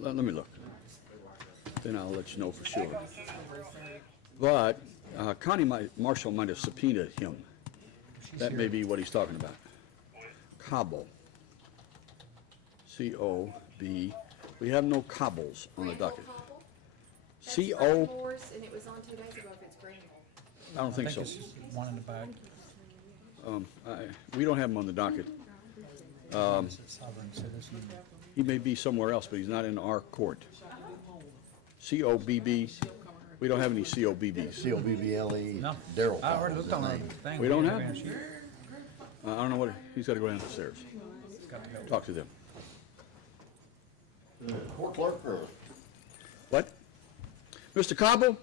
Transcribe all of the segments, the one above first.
Well, let me look. Then I'll let you know for sure. But Connie Marshall might have subpoenaed him. That may be what he's talking about. Cobble. C-O-B. We have no cobbles on the docket. C-O. Horse, and it was on 2 days ago if it's green. I don't think so. it's just one in the back. We don't have him on the docket. It's a sovereign citizen. He may be somewhere else, but he's not in our court. C-O-B-B. We don't have any C-O-B-Bs. C-O-B-B-L-E. No. Daryl. I already Cobble is looked on his the name. thing. We don't have have any sheet. I don't know what, he's got to go downstairs. Got to go. Talk to them. Court clerk or? What? Mr. Cobble?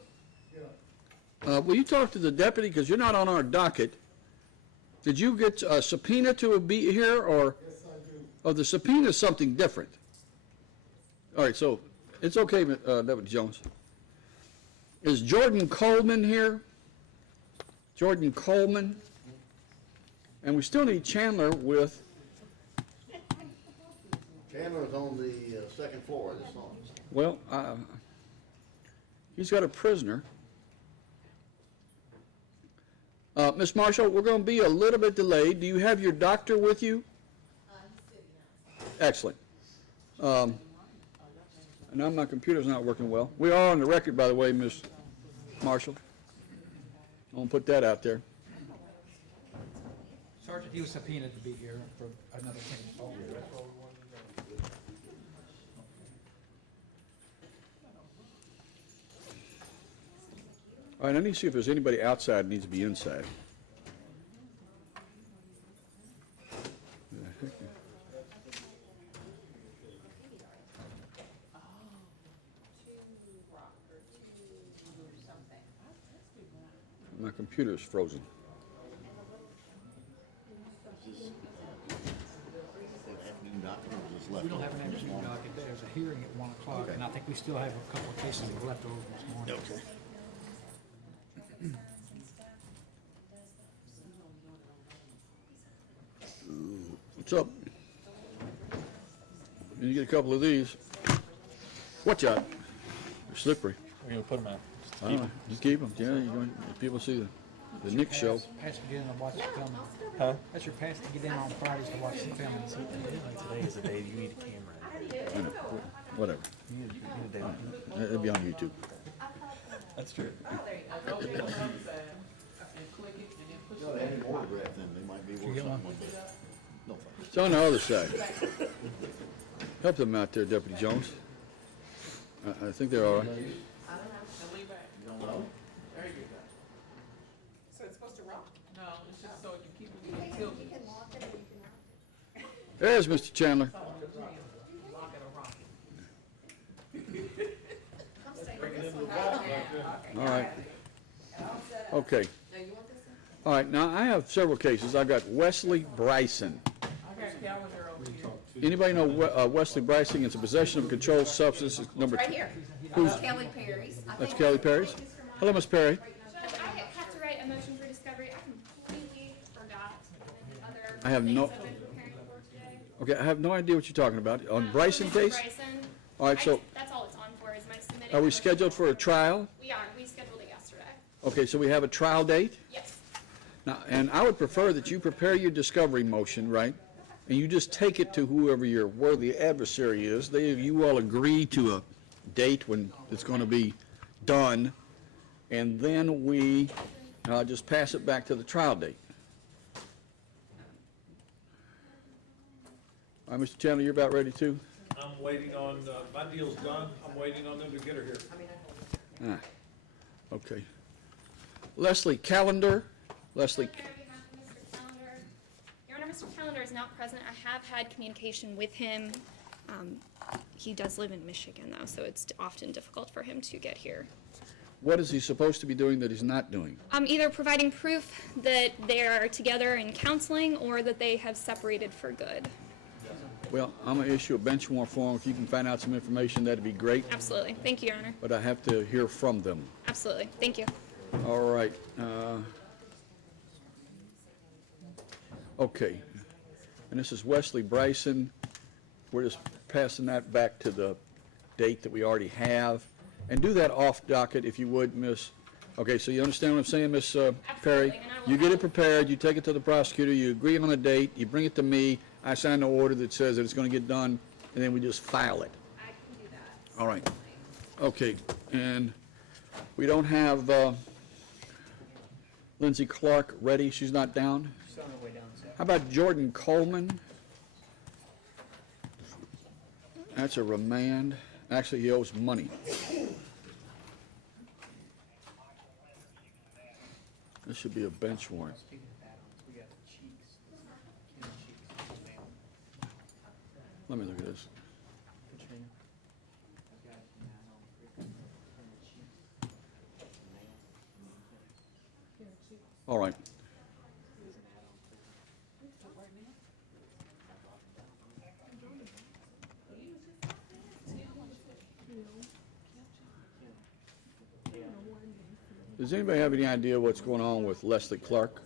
Will you talk to the deputy, because you're not on our docket? Did you get a subpoena to be here, or? Yes, I do. Oh, the subpoena is something different. All right, so it's okay, Deputy Jones. Is Jordan Coleman here? Jordan Coleman? And we still need Chandler with, Chandler's on the second floor of this office. well, he's got a prisoner. Ms. Marshall, we're going to be a little bit delayed. Do you have your doctor with you? Excellent. Now my computer's not working well. We are on the record, by the way, Ms. Marshall. I want to put that out there. Sergeant, he was subpoenaed to be here for another case. All right, I need to see if there's anybody outside that needs to be inside. My computer's frozen. Is this an afternoon doctor or just left? We don't have an afternoon docket. There's a hearing at 1 o'clock, Okay. and I think we still have a couple of cases that were left over this morning. Okay. What's up? You get a couple of these. Watch out. They're slippery. We're gonna put them out. I don't know. Just keep them. Yeah, you're going. People see the Nick show. Pass to get in and watch the film. Huh? That's your pass to get in on Fridays to watch the film. Like today is the day you need a camera. I know. Whatever. You need a day. It'll be on YouTube. That's true. You know, they have an autograph then, they might be worth get one? something. No thanks. It's on the other side. Help them out there, Deputy Jones. I think they're all right. You don't know? So it's supposed to rock? No, it's just so you can keep it tilted. You can lock it or you can rock There's Mr. Chandler. Lock it or rock it. it. Come stay with this one. All right. Okay. Now you want this one? All right. Now I have several cases. I got Wesley Bryson. I got calendar over here. Anybody know Wesley Bryson? It's a possession of a controlled substance. It's number Right 2. here. Who's- Kelly Perry's. That's Kelly Perry's. Hello, Miss Perry. Judge, I have to write a motion for discovery. I completely forgot other I have no- things I've been preparing for today. Okay, I have no idea what you're talking about. On Bryson Mr. case? Bryson. All right, so That's all it's on for, is my submitting. are we the scheduled for a trial? We are. We scheduled it yesterday. Okay, so we have a trial date? Yes. Now, and I would prefer that you prepare your discovery motion, right? And you just take it to whoever your worthy adversary is. You all agree to a date when it's going to be done, and then we just pass it back to the trial date. All right, Mr. Chandler, you're about ready too? I'm waiting on, my deal's done, I'm waiting on them to get her here. Ah, okay. Leslie Callender. Leslie, On behalf of Mr. Calendar. Your Honor, Mr. Calendar is not present. I have had communication with him. He does live in Michigan, though, so it's often difficult for him to get here. what is he supposed to be doing that he's not doing? Either providing proof that they are together in counseling or that they have separated for good. Well, I'm going to issue a bench warrant for him. If you can find out some information, that'd be great, Absolutely. Thank you, Your Honor. but I have to hear from them. Absolutely. Thank you. All right. Okay. And this is Wesley Bryson. We're just passing that back to the date that we already have, and do that off docket if you would, Miss. Okay, so you understand what I'm saying, Miss Perry? and I will You get it have- prepared, you take it to the prosecutor, you agree on a date, you bring it to me, I sign the order that says that it's going to get done, and then we just file it. I can do that. All right. Okay, and we don't have Lindsay Clark ready, she's not down? She's on her way down, so. How about Jordan Coleman? That's a remand. Actually, he owes money. This should be a bench warrant. Speaking of add-ons, we got Cheeks, Ken Cheeks, male, Let me look at this. Katrina. I've got an add-on for Ken Cheeks, male. All right. There's an add-on for Does anybody have any idea what's going on with Leslie Clark?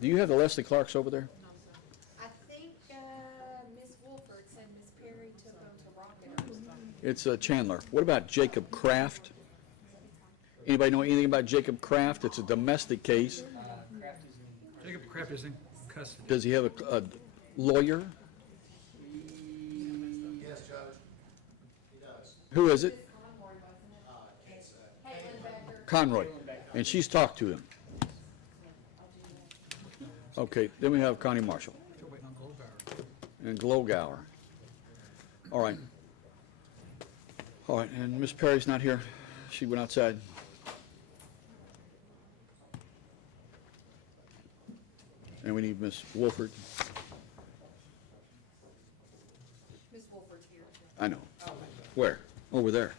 Do you have the Leslie Clarks over there? I think, Ms. Wolford said Ms. Perry took them to Rocket or something. It's Chandler. What about Jacob Kraft? Anybody know anything about Jacob Kraft? It's a domestic case. Jacob Kraft is in custody. Does he have a lawyer? Yes, Judge, he does. Who is it? Caitlin Becker. Conroy. And she's talked to him. Okay, then we have Connie Marshall Still waiting on Goldberg. and Glogauer. All right. All right, and Miss Perry's not here. She went outside. And we need Miss Wolford. Ms. Wolford's here. I know. Where? Over there.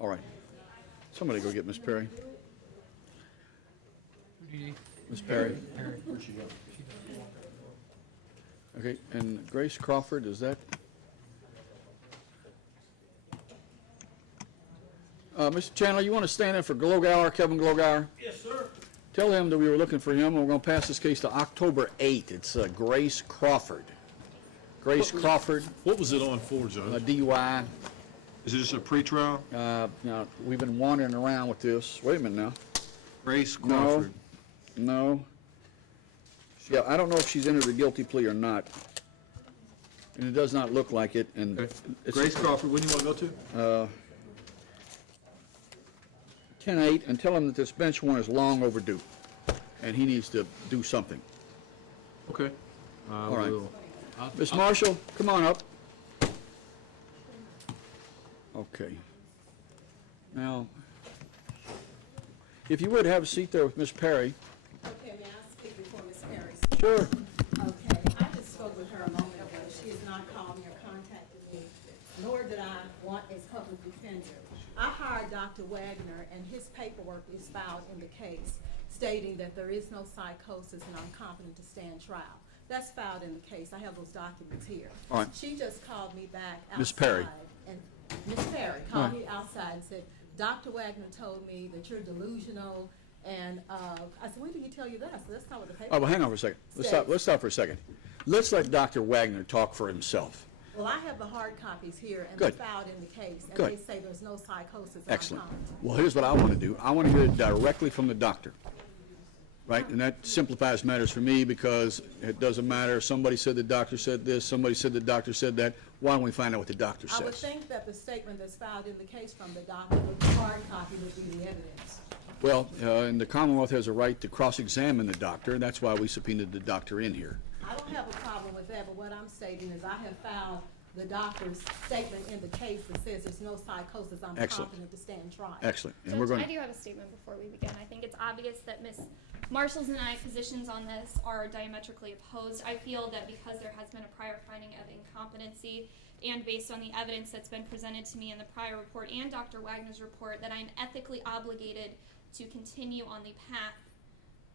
All right. Somebody go get Miss Perry. Who do you need? Miss Perry. Perry. Where'd she go? Okay, and Grace Crawford, is that? Mr. Chandler, you want to stand in for Glogauer, Kevin Glogauer? Yes, sir. Tell him that we were looking for him, and we're going to pass this case to October 8th. It's Grace Crawford. Grace Crawford, What was it on for, Judge? DUI. Is it just a pretrial? Now, we've been wandering around with this. Wait a minute now. Grace No. Crawford. No. Yeah, I don't know if she's entered a guilty plea or not. And it does not look like it, and Okay. it's Grace Crawford, when do you want to go to? 10-8, and tell him that this bench warrant is long overdue, and he needs to do something. Okay. All right. I'll- Miss Marshall, come on up. Okay. Now, if you would have a seat there with Miss Perry. Okay, may I speak before Ms. Perry? Sure. Okay, I just spoke with her a moment ago. She has not called me or contacted me, nor did I want a public defender. I hired Dr. Wagner, and his paperwork is filed in the case stating that there is no psychosis and I'm competent to stand trial. That's filed in the case. I have those documents here. All right. She just called me back outside. Miss Perry. And Miss Perry called me outside and said, Dr. Wagner told me that you're delusional, and I said, when did he tell you that? I said, that's not what the paper. Oh, well, hang on for a second. Let's stop for a second. Let's let Dr. Wagner talk for himself. Well, I have the hard copies here, and they're Good. filed in the case, and Good. they say there's no psychosis. and I'm Excellent. competent. Well, here's what I want to do. I want to hear it directly from the doctor, right? And that simplifies matters for me because it doesn't matter. Somebody said the doctor said this, somebody said the doctor said that. Why don't we find out what the doctor I would says? think that the statement that's filed in the case from the doctor, the hard copy would be the evidence. Well, and the Commonwealth has a right to cross-examine the doctor, and that's why we subpoenaed the doctor in here. I don't have a problem with that, but what I'm stating is I have filed the doctor's statement in the case that says there's no psychosis, I'm Excellent. competent to stand trial. Excellent. And Judge, we're going I to, do have a statement before we begin. I think it's obvious that Ms. Marshall's and I positions on this are diametrically opposed. I feel that because there has been a prior finding of incompetency and based on the evidence that's been presented to me in the prior report and Dr. Wagner's report, that I'm ethically obligated to continue on the path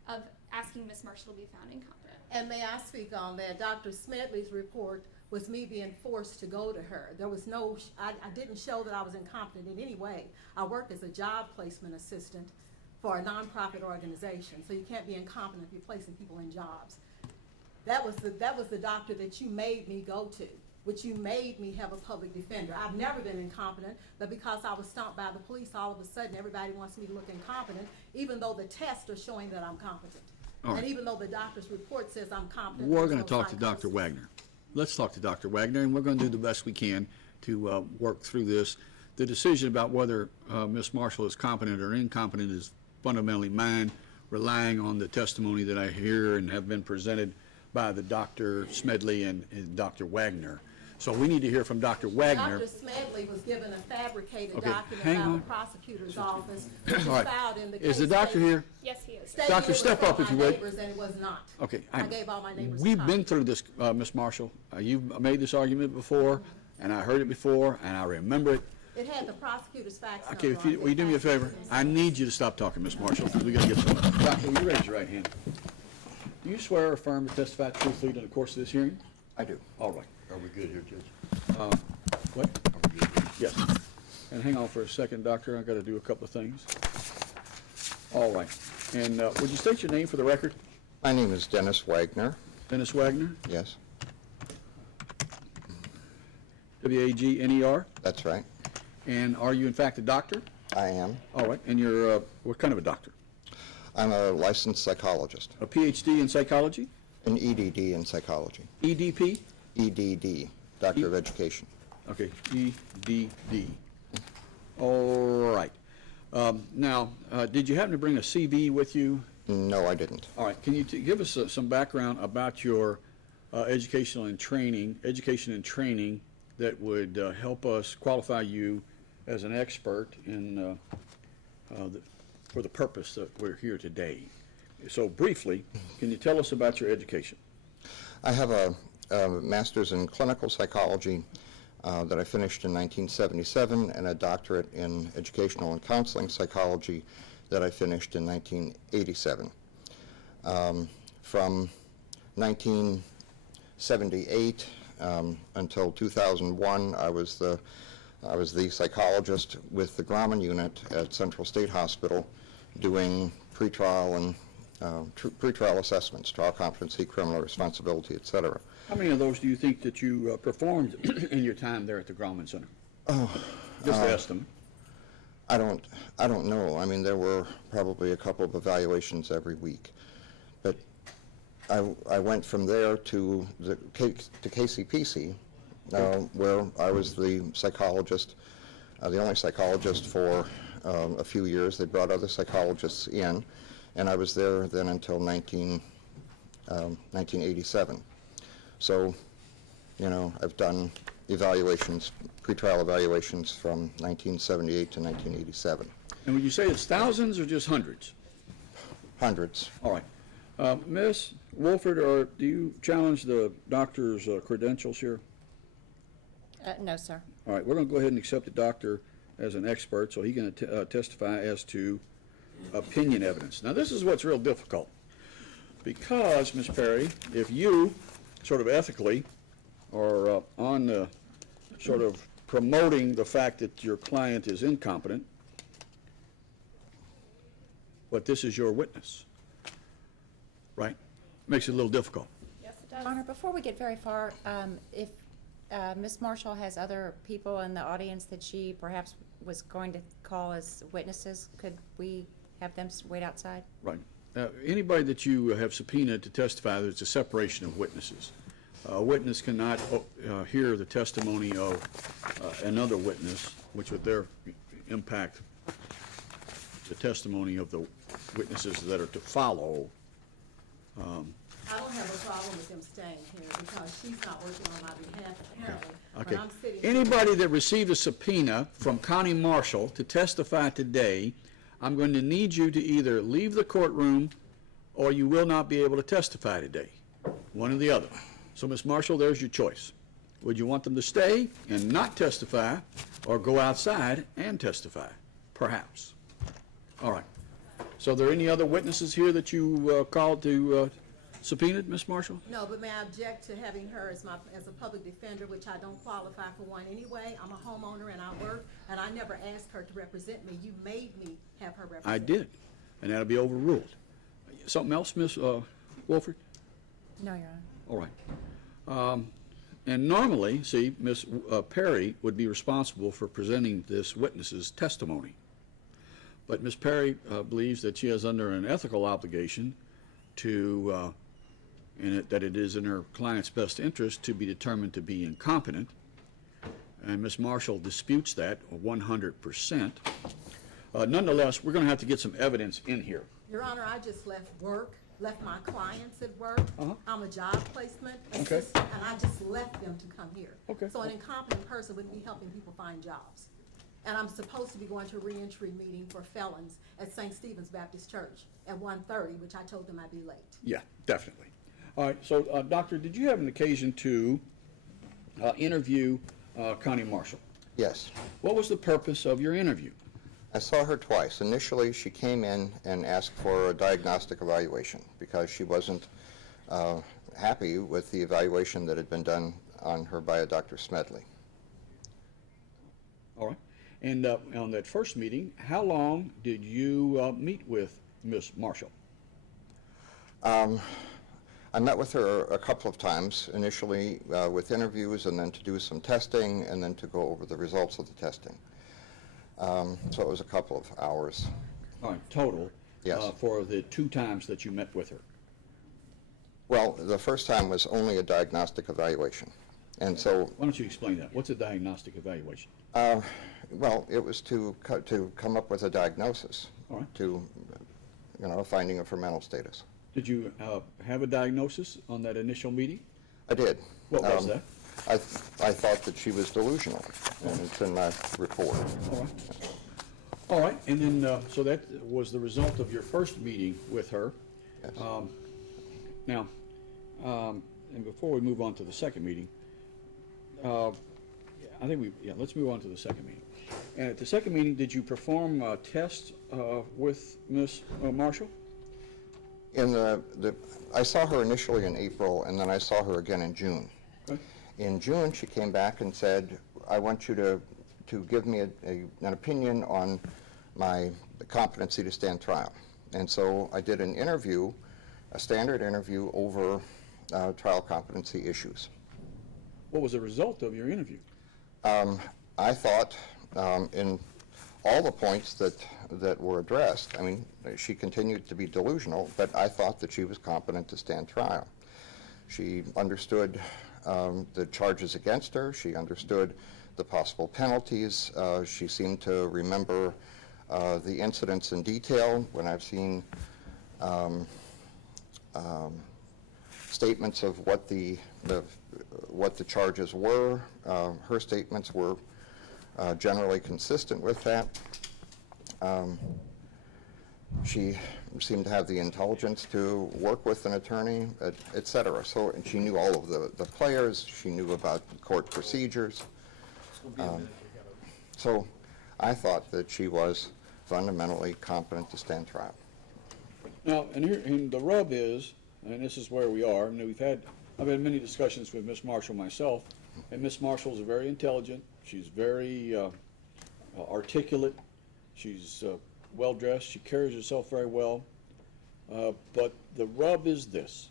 of asking Ms. Marshall to be found incompetent. And may I speak on that? Dr. Smedley's report was me being forced to go to her. There was no, I didn't show that I was incompetent in any way. I worked as a job placement assistant for a nonprofit organization, so you can't be incompetent if you're placing people in jobs. That was the doctor that you made me go to, which you made me have a public defender. I've never been incompetent, but because I was stopped by the police, all of a sudden everybody wants me to look incompetent, even though the tests are showing that I'm competent. All right. And even though the doctor's report says I'm competent. We're there's going no to talk to Dr. psychosis. Wagner. Let's talk to Dr. Wagner, and we're going to do the best we can to work through this. The decision about whether Ms. Marshall is competent or incompetent is fundamentally mine, relying on the testimony that I hear and have been presented by the Dr. Smedley and Dr. Wagner. So we need to hear from Dr. Wagner. Dr. Smedley was given a fabricated Okay, document hang by on. the prosecutor's office, which was All right. filed in the case. Is the doctor here? Yes, he is. stated Doctor, it was step for up if my you would. neighbors, and it was not. Okay. I gave all my neighbors. We've copies. been through this, Ms. Marshall. You've made this argument before, and I heard it before, and I remember it. It had the prosecutor's fax number. Okay, on it. will you do me a favor? I need you to stop talking, Ms. Marshall, because we got to get some. Doctor, will you raise your right hand? Do you swear or affirm to testify truthfully in the course of this hearing? I do. All right. Are we good here, Judge? What? Are we good here? Yes. And hang on for a second, Doctor. I've got to do a couple of things. All right. And would you state your name for the record? My name is Dennis Wagner, Dennis Wagner, yes, W-A-G-N-E-R. that's right. And are you in fact a doctor? I am. All right. And you're what kind of a doctor? I'm a licensed psychologist, A PhD in psychology? an EDD in psychology. EDP? EDD, Doctor of Education. Okay, EDD. All right. Now, did you happen to bring a CV with you? No, I didn't. All right, can you give us some background about your education and training that would help us qualify you as an expert in, for the purpose that we're here today? So briefly, can you tell us about your education? I have a master's in clinical psychology that I finished in 1977 and a doctorate in educational and counseling psychology that I finished in 1987. From 1978 until 2001, I was the psychologist with the Grauman unit at Central State Hospital doing pretrial and pretrial assessments, trial competency, criminal responsibility, et cetera. How many of those do you think that you performed in your time there at the Grauman Center? Just ask them. I don't know. I mean, there were probably a couple of evaluations every week, but I went from there to KCPC, where I was the psychologist, the only psychologist for a few years. They brought other psychologists in, and I was there then until 1987. So, you know, I've done evaluations, pretrial evaluations from 1978 to 1987. And would you say it's thousands or just hundreds? Hundreds. All right. Ms. Wolford, do you challenge the doctor's credentials here? No, sir. All right, we're going to go ahead and accept the doctor as an expert, so he can testify as to opinion evidence. Now, this is what's real difficult, because, Ms. Perry, if you sort of ethically are on the sort of promoting the fact that your client is incompetent, but this is your witness, right? Makes it a little difficult. Yes, it does. Honor, before we get very far, if Ms. Marshall has other people in the audience that she perhaps was going to call as witnesses, could we have them wait outside? Right. Anybody that you have subpoenaed to testify, there's a separation of witnesses. A witness cannot hear the testimony of another witness, which would there impact the testimony of the witnesses that are to follow. I don't have a problem with them staying here because she's not working on my behalf apparently. Okay. When I'm sitting Anybody that received a subpoena from Connie Marshall to testify today, I'm going to need you to either leave the courtroom or you will not be able to testify today. One or the other. So, Ms. Marshall, there's your choice. Would you want them to stay and not testify or go outside and testify? Perhaps. All right. So are there any other witnesses here that you called to subpoenaed, Ms. Marshall? No, but may I object to having her as a public defender, which I don't qualify for one anyway? I'm a homeowner and I work, and I never asked her to represent me. You made me have her represent. I did, and that'll be overruled. Something else, Ms. Wolford? No, Your Honor. All right. And normally, see, Ms. Perry would be responsible for presenting this witness's testimony. But Ms. Perry believes that she is under an ethical obligation to, that it is in her client's best interest to be determined to be incompetent. And Ms. Marshall disputes that 100%. Nonetheless, we're going to have to get some evidence in here. Your Honor, I just left work, left my clients at work. I'm a job placement assistant, and I just left them to come here. Okay. So an incompetent person wouldn't be helping people find jobs. And I'm supposed to be going to a reentry meeting for felons at St. Stephen's Baptist Church at 1:30, which I told them I'd be late. Yeah, definitely. All right, so, Doctor, did you have an occasion to interview Connie Marshall? Yes. What was the purpose of your interview? I saw her twice. Initially, she came in and asked for a diagnostic evaluation because she wasn't happy with the evaluation that had been done on her by a Dr. Smedley. All right. And on that first meeting, how long did you meet with Ms. Marshall? I met with her a couple of times, initially with interviews and then to do some testing and then to go over the results of the testing. So it was a couple of hours. All right, total? Yes. For the 2 times that you met with her? Well, the first time was only a diagnostic evaluation. And so, Why don't you explain that? What's a diagnostic evaluation? well, it was to come up with a diagnosis, All right. to, a finding of her mental status. Did you have a diagnosis on that initial meeting? I did. What was that? I thought that she was delusional, and it's in my report. All right. All right, and then, so that was the result of your first meeting with her. Yes. Now, and before we move on to the second meeting, let's move on to the second meeting. And at the second meeting, did you perform tests with Ms. Marshall? I saw her initially in April, and then I saw her again in June. Okay. In June, she came back and said, I want you to give me an opinion on my competency to stand trial. And so I did an interview, a standard interview over trial competency issues. What was the result of your interview? I thought in all the points that were addressed, I mean, she continued to be delusional, but I thought that she was competent to stand trial. She understood the charges against her. She understood the possible penalties. She seemed to remember the incidents in detail. When I've seen statements of what the charges were, her statements were generally consistent with that. She seemed to have the intelligence to work with an attorney, et cetera. So, and she knew all of the players. She knew about court procedures. So I thought that she was fundamentally competent to stand trial. Now, and the rub is, and this is where we are, and I've had many discussions with Ms. Marshall myself, and Ms. Marshall is very intelligent. She's very articulate. She's well-dressed. She carries herself very well. But the rub is this.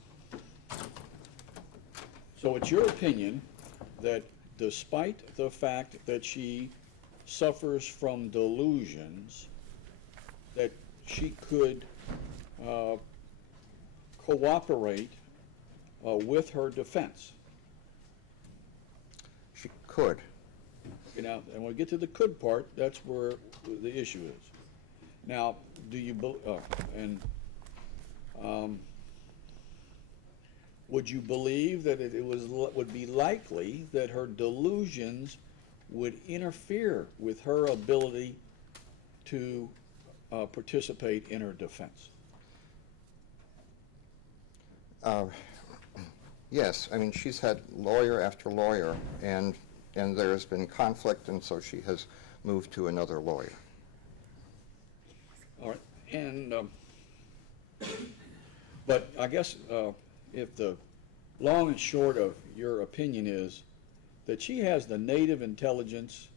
So it's your opinion that despite the fact that she suffers from delusions, that she could cooperate with her defense? She could. Okay, now, and when we get to the could part, that's where the issue is. Now, do you, would you believe that it would be likely that her delusions would interfere with her ability to participate in her defense? Yes, I mean, she's had lawyer after lawyer, and there has been conflict, and so she has moved to another lawyer. All right, and, but I guess if the long and short of your opinion is that she has the native intelligence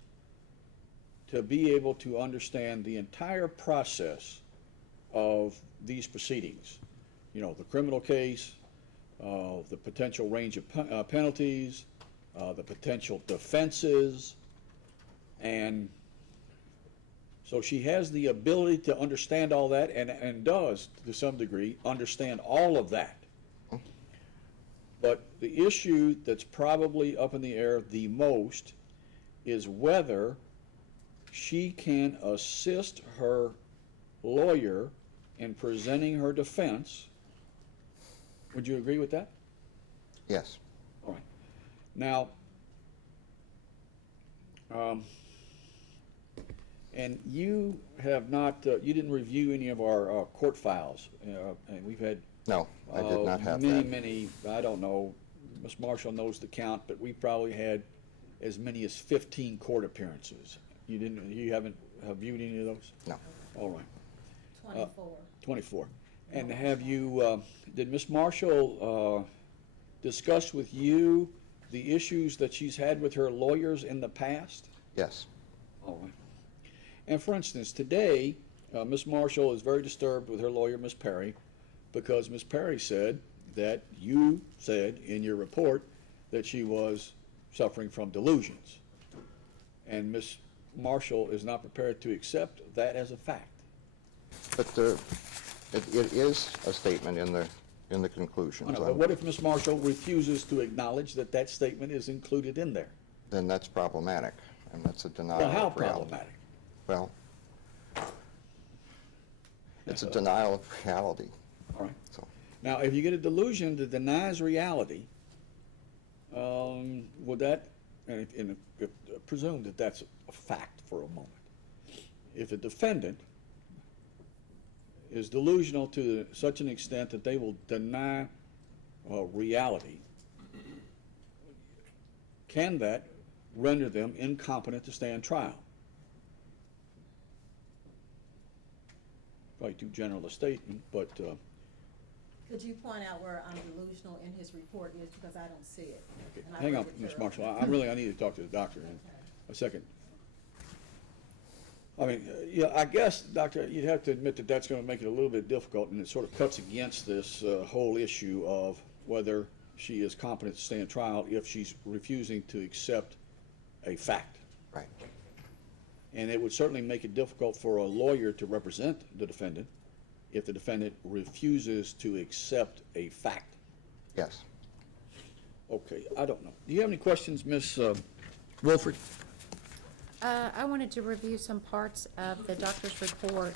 to be able to understand the entire process of these proceedings. You know, the criminal case, the potential range of penalties, the potential defenses, and so she has the ability to understand all that and does, to some degree, understand all of that. But the issue that's probably up in the air the most is whether she can assist her lawyer in presenting her defense. Would you agree with that? Yes. All right. Now, and you have not, you didn't review any of our court files, and we've had No, I did not have many, that. many, I don't know, Ms. Marshall knows the count, but we probably had as many as 15 court appearances. You haven't viewed any of those? No. All right. 24. 24. And have you, did Ms. Marshall discuss with you the issues that she's had with her lawyers in the past? Yes. All right. And for instance, today, Ms. Marshall is very disturbed with her lawyer, Ms. Perry, because Ms. Perry said that you said in your report that she was suffering from delusions. And Ms. Marshall is not prepared to accept that as a fact. But it is a statement in the conclusions. I know, but what if Ms. Marshall refuses to acknowledge that that statement is included in there? Then that's problematic, and that's a denial Well, how of reality. problematic? Well, it's a denial of reality. All right. So, Now, if you get a delusion that denies reality, would that, and presume that that's a fact for a moment. If a defendant is delusional to such an extent that they will deny reality, can that render them incompetent to stand trial? Probably too general a statement, but Could you point out where I'm delusional in his report is, because I don't see it? okay. And I Hang on, read it Ms. thoroughly. Marshall. I need to talk to the doctor in a second. I mean, yeah, I guess, Doctor, you'd have to admit that that's going to make it a little bit difficult, and it sort of cuts against this whole issue of whether she is competent to stand trial if she's refusing to accept a fact. right. And it would certainly make it difficult for a lawyer to represent the defendant if the defendant refuses to accept a fact. Yes. Okay, I don't know. Do you have any questions, Ms. Wilford? I wanted to review some parts of the doctor's report.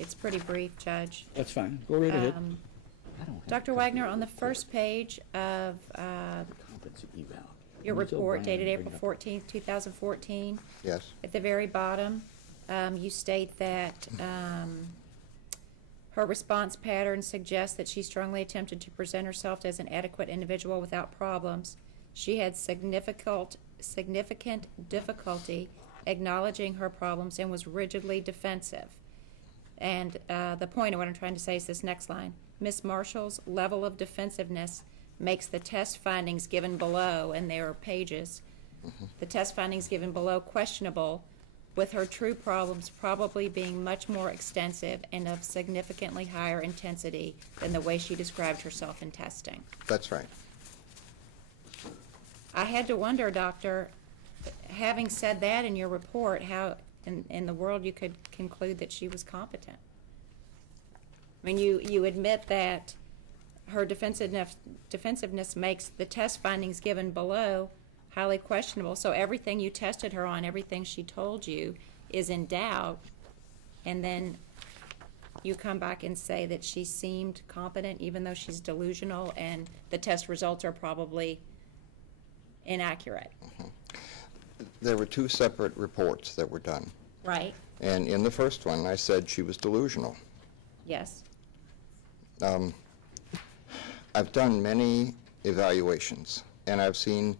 It's pretty brief, Judge. That's fine. Go right ahead. Dr. Wagner, on the first page of Competency eval. your report dated April 14th, 2014, Yes. at the very bottom, you state that her response pattern suggests that she strongly attempted to present herself as an adequate individual without problems. She had significant difficulty acknowledging her problems and was rigidly defensive. And the point of what I'm trying to say is this next line. Ms. Marshall's level of defensiveness makes the test findings given below, and there are pages, the test findings given below questionable, with her true problems probably being much more extensive and of significantly higher intensity than the way she described herself in testing. That's right. I had to wonder, Doctor, having said that in your report, how in the world you could conclude that she was competent. I mean, you admit that her defensiveness makes the test findings given below highly questionable. So everything you tested her on, everything she told you is in doubt, and then you come back and say that she seemed competent even though she's delusional and the test results are probably inaccurate. There were two separate reports that were done. Right? And in the first one, I said she was delusional. Yes. I've done many evaluations, and I've seen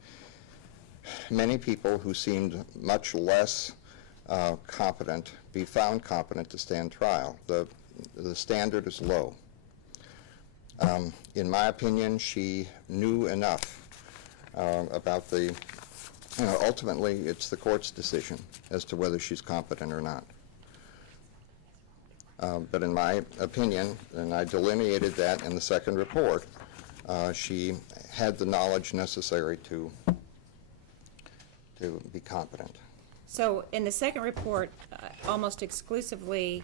many people who seemed much less competent be found competent to stand trial. The standard is low. In my opinion, she knew enough about the, ultimately, it's the court's decision as to whether she's competent or not. But in my opinion, and I delineated that in the second report, she had the knowledge necessary to be competent. So in the second report, almost exclusively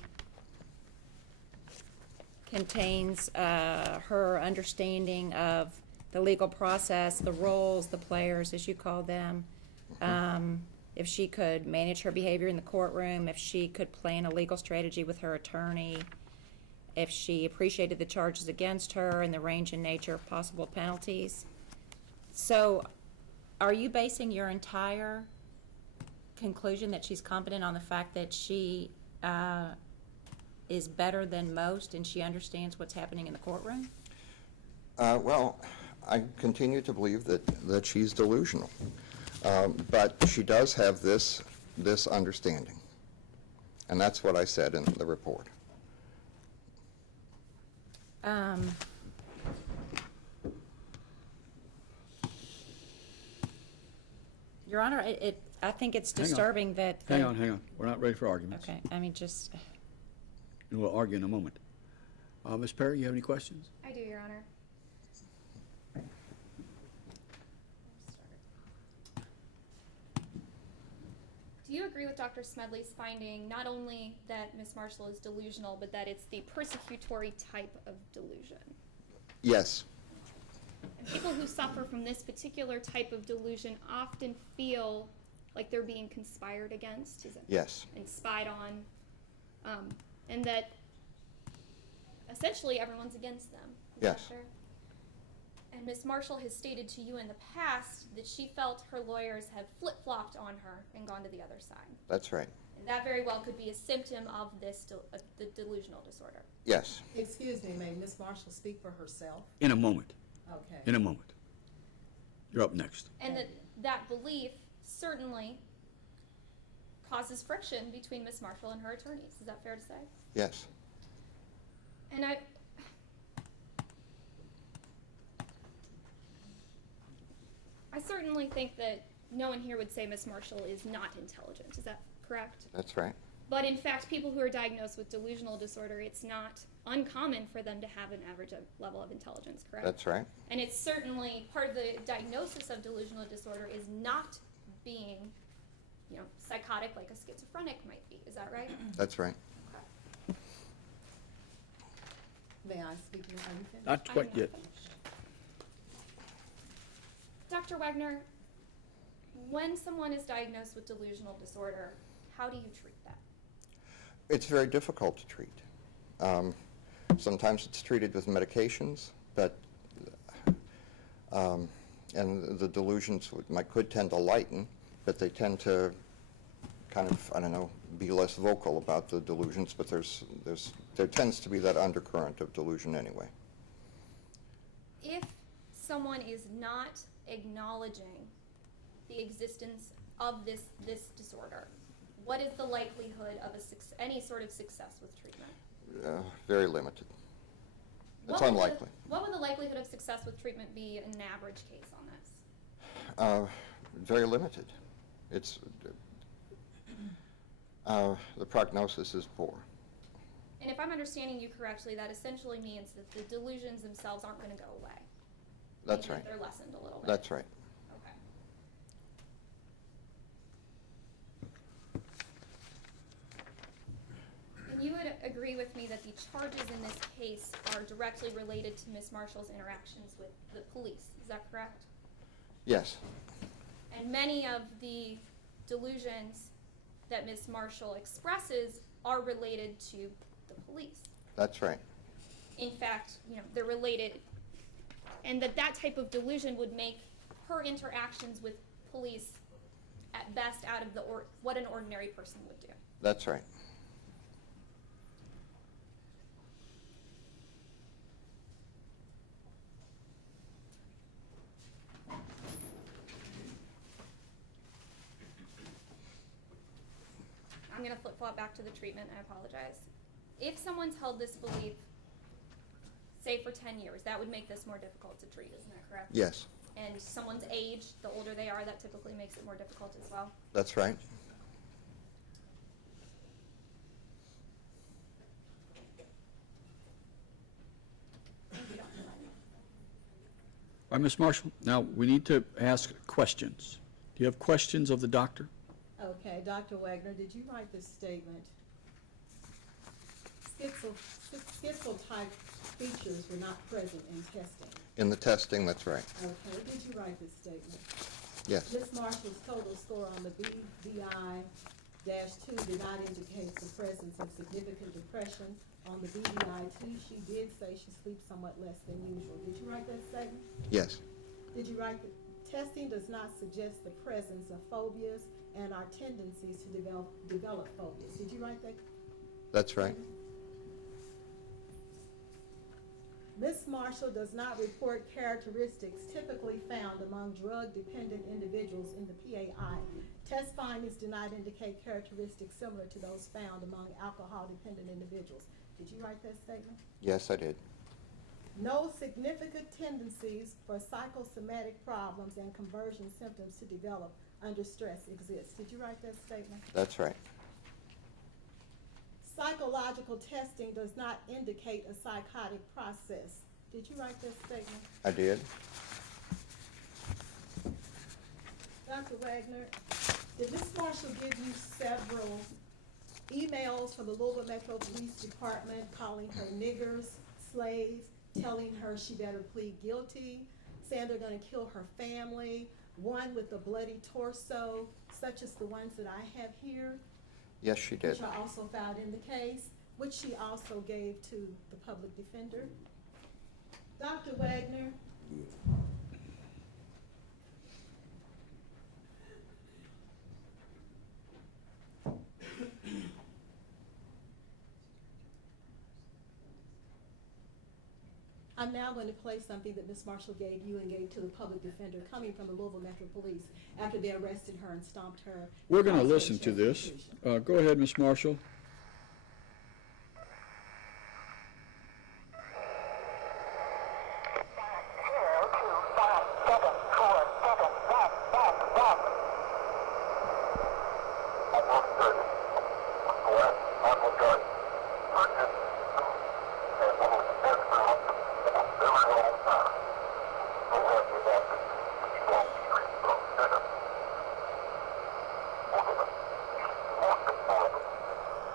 contains her understanding of the legal process, the roles, the players, as you call them. If she could manage her behavior in the courtroom, if she could plan a legal strategy with her attorney, if she appreciated the charges against her and the range and nature of possible penalties. So are you basing your entire conclusion that she's competent on the fact that she is better than most and she understands what's happening in the courtroom? Well, I continue to believe that she's delusional. But she does have this understanding. And that's what I said in the report. Your Honor, I think it's Hang on. disturbing that. Hang on. We're not ready for arguments. Okay, I mean, just, And we'll argue in a moment. Ms. Perry, you have any questions? I do, Your Honor. Do you agree with Dr. Smedley's finding not only that Ms. Marshall is delusional, but that it's the persecutory type of delusion? Yes. And people who suffer from this particular type of delusion often feel like they're being conspired against, is it? Yes. And spied on, and that essentially everyone's against them. Is that Yes. fair? And Ms. Marshall has stated to you in the past that she felt her lawyers have flip-flopped on her and gone to the other side. That's right. And that very well could be a symptom of this, the delusional disorder. Yes. Excuse me, may Ms. Marshall speak for herself? In a moment. Okay. In a moment. You're up next. And that belief certainly causes friction between Ms. Marshall and her attorneys. Is that fair to say? Yes. And I certainly think that no one here would say Ms. Marshall is not intelligent. Is that correct? That's right. But in fact, people who are diagnosed with delusional disorder, it's not uncommon for them to have an average level of intelligence, correct? That's right. And it's certainly part of the diagnosis of delusional disorder is not being, psychotic like a schizophrenic might be. Is that right? That's right. Okay. May I speak now? Are you finished? Not quite I'm yet. finished. Dr. Wagner, when someone is diagnosed with delusional disorder, how do you treat that? It's very difficult to treat. Sometimes it's treated with medications, but and the delusions could tend to lighten, but they tend to kind of, be less vocal about the delusions, but there tends to be that undercurrent of delusion anyway. If someone is not acknowledging the existence of this disorder, what is the likelihood of any sort of success with treatment? Very limited. It's What would unlikely. What would the likelihood of success with treatment be in an average case on this? Very limited. It's the prognosis is poor. And if I'm understanding you correctly, that essentially means that the delusions themselves aren't going to go away. That's Even right. if they're lessened a little bit. That's right. Okay. And you would agree with me that the charges in this case are directly related to Ms. Marshall's interactions with the police. Is that correct? Yes. And many of the delusions that Ms. Marshall expresses are related to the police. That's right. In fact, they're related, and that type of delusion would make her interactions with police at best out of what an ordinary person would do. That's right. I'm going to flip-flop back to the treatment. I apologize. If someone's held this belief say for 10 years. That would make this more difficult to treat, isn't that correct? Yes, And someone's age, the older they are, that typically makes it more difficult as well. that's right. All right, Ms. Marshall, now we need to ask questions. Do you have questions of the doctor? Okay, Dr. Wagner, did you write this statement? Schizotype features were not present in testing. In the testing, that's right. Okay, did you write this statement? Yes, Ms. Marshall's total score on the BDI-2 did not indicate the presence of significant depression. On the BDI-2, she did say she sleeps somewhat less than usual. Did you write that statement? yes, Did you write that testing does not suggest the presence of phobias and our tendencies to develop phobias? Did you write that? that's right. Ms. Marshall does not report characteristics typically found among drug-dependent individuals in the PAI. Test findings do not indicate characteristics similar to those found among alcohol-dependent individuals. Did you write that statement? Yes, I did. No significant tendencies for psychosomatic problems and conversion symptoms to develop under stress exist. Did you write that statement? That's right. Psychological testing does not indicate a psychotic process. Did you write that statement? I did. Dr. Wagner, did Ms. Marshall give you several emails from the Louisville Metro Police Department calling her niggers, slaves, telling her she better plead guilty, saying they're gonna kill her family, one with a bloody torso, such as the ones that I have here, Yes, she did. which are also found in the case, which she also gave to the public defender? Dr. Wagner, I'm now going to play something that Ms. Marshall gave you and gave to the public defender coming from the Louisville Metro Police after they arrested her and stomped her. We're going to across her listen to chest this. lesion. Go ahead, Ms. Marshall.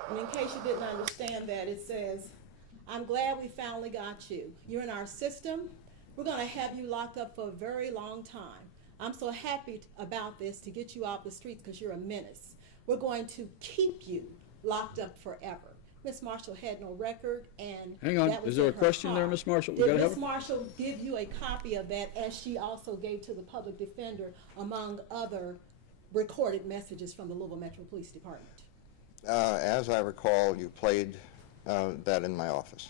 And in case you didn't understand that, it says, I'm glad we finally got you. You're in our system. We're going to have you locked up for a very long time. I'm so happy about this to get you off the streets because you're a menace. We're going to keep you locked up forever. Miss Marshall had no record, and Hang on. that was Is there in a her question there, car. Miss Marshall? We Did gotta have Miss a- Marshall give you a copy of that, as she also gave to the public defender, among other recorded messages from the Louisville Metro Police Department? As I recall, you played that in my office.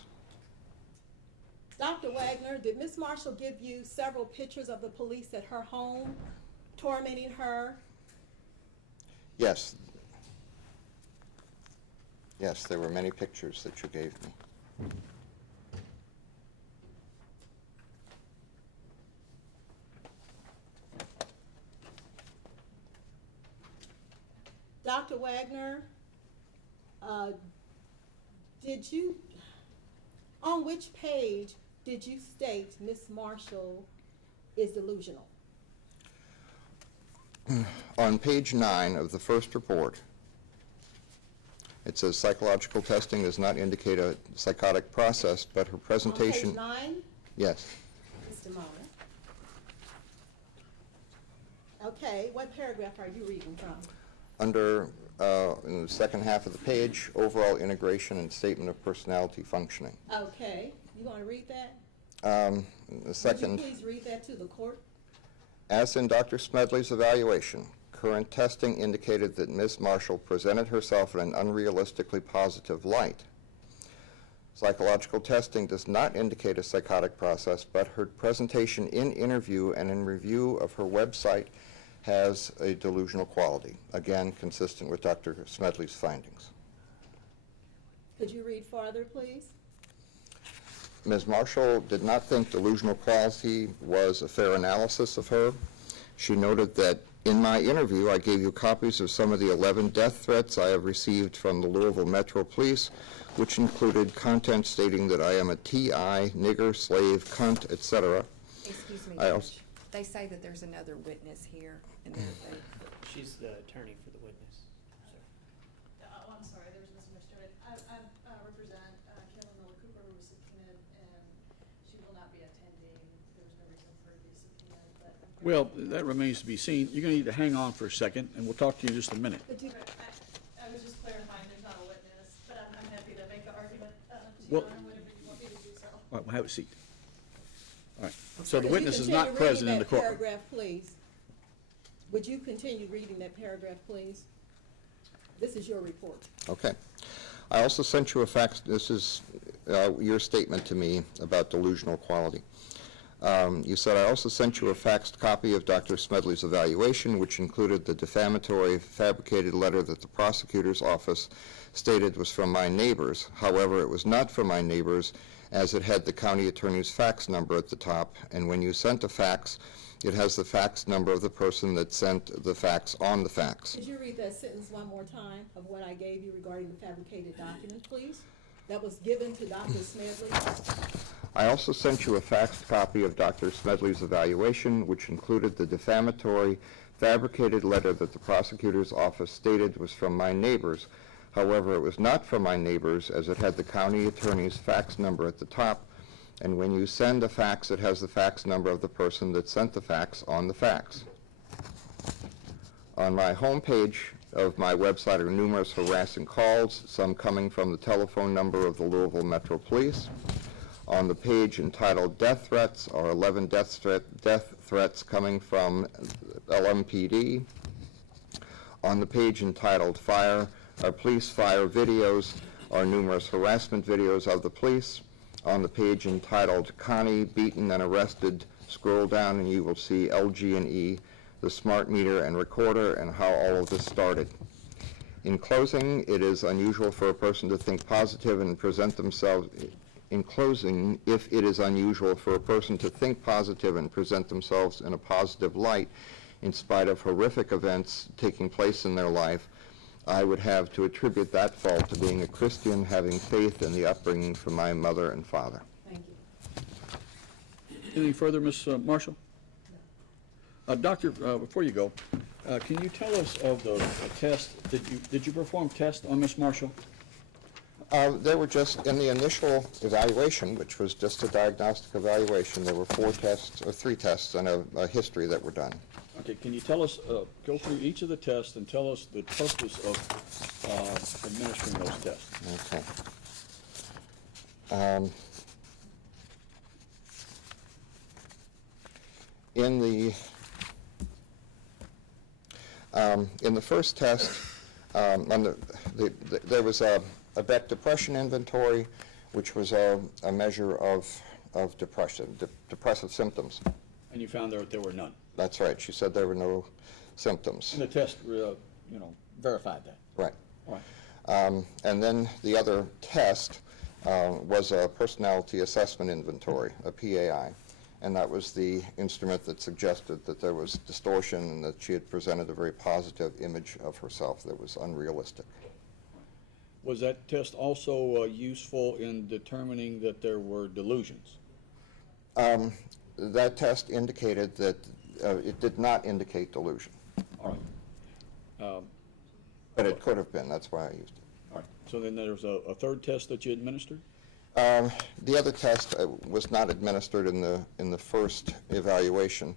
Dr. Wagner, did Miss Marshall give you several pictures of the police at her home, tormenting her? Yes. Yes, there were many pictures that you gave me. Dr. Wagner, did you, on which page did you state Miss Marshall is delusional? On page 9 of the first report, it says psychological testing does not indicate a psychotic process, but her presentation... On page 9? Yes. Just a moment. Okay, what paragraph are you reading from? Under, in the second half of the page, overall integration and statement of personality functioning. Okay, you want to read that? The second... Would you please read that to the court? As in Dr. Smedley's evaluation, current testing indicated that Ms. Marshall presented herself in an unrealistically positive light. Psychological testing does not indicate a psychotic process, but her presentation in interview and in review of her website has a delusional quality, again, consistent with Dr. Smedley's findings. Could you read farther, please? Ms. Marshall did not think delusional quality was a fair analysis of her. She noted that in my interview, I gave you copies of some of the 11 death threats I have received from the Louisville Metro Police, which included content stating that I am a TI, nigger, slave, cunt, etc. Excuse me, I Judge. also- They say that there's another witness here, and She's the attorney for the witness. Oh, I'm sorry, there was misunderstood. I represent Kayla Miller Cooper, who was subpoenaed, and she will not be attending. There was no reason for her to be subpoenaed, but. Well, that remains to be seen. You're going to need to hang on for a second, and we'll talk to you in just a minute. But I was just clarifying, there's not a witness, but I'm happy to make the argument to Well- you on whatever you want me to do so. All right, we'll have a seat. All right, so the Would you witness is continue not present in reading the that courtroom. paragraph, please? Would you continue reading that paragraph, please? This is your report. Okay. I also sent you a fax. This is your statement to me about delusional quality. You said, I also sent you a faxed copy of Dr. Smedley's evaluation, which included the defamatory, fabricated letter that the prosecutor's office stated was from my neighbors. However, it was not from my neighbors, as it had the county attorney's fax number at the top, and when you sent a fax, it has the fax number of the person that sent the fax on the fax. Could you read that sentence one more time of what I gave you regarding the fabricated document, please? That was given to Dr. Smedley? I also sent you a faxed copy of Dr. Smedley's evaluation, which included the defamatory, fabricated letter that the prosecutor's office stated was from my neighbors. However, it was not from my neighbors, as it had the county attorney's fax number at the top, and when you send a fax, it has the fax number of the person that sent the fax on the fax. On my homepage of my website are numerous harassing calls, some coming from the telephone number of the Louisville Metro Police. On the page entitled Death Threats are 11 death threats coming from LMPD. On the page entitled Fire are police fire videos are numerous harassment videos of the police. On the page entitled Connie beaten and arrested, scroll down and you will see LG&E, the smart meter and recorder, and how all of this started. In closing, it is unusual for a person to think positive and present themselves. In closing, if it is unusual for a person to think positive and present themselves in a positive light, in spite of horrific events taking place in their life, I would have to attribute that fault to being a Christian, having faith in the upbringing from my mother and father. Thank you. Anything further, Ms. Marshall? Doctor, before you go, can you tell us of the test? Did you perform tests on Ms. Marshall? They were just in the initial evaluation, which was just a diagnostic evaluation. There were 4 tests, or 3 tests, and a history that were done. Okay, can you tell us, go through each of the tests and tell us the purpose of administering those tests? Okay. In the first test, there was a Beck depression inventory, which was a measure of depressive symptoms. And you found there were none? That's right. She said there were no symptoms. And the test, verified that? Right. All right. And then the other test was a personality assessment inventory, a PAI. And that was the instrument that suggested that there was distortion and that she had presented a very positive image of herself that was unrealistic. Was that test also useful in determining that there were delusions? That test indicated that it did not indicate delusion. All right. But it could have been. That's why I used it. All right. So then there was a third test that you administered? The other test was not administered in the first evaluation,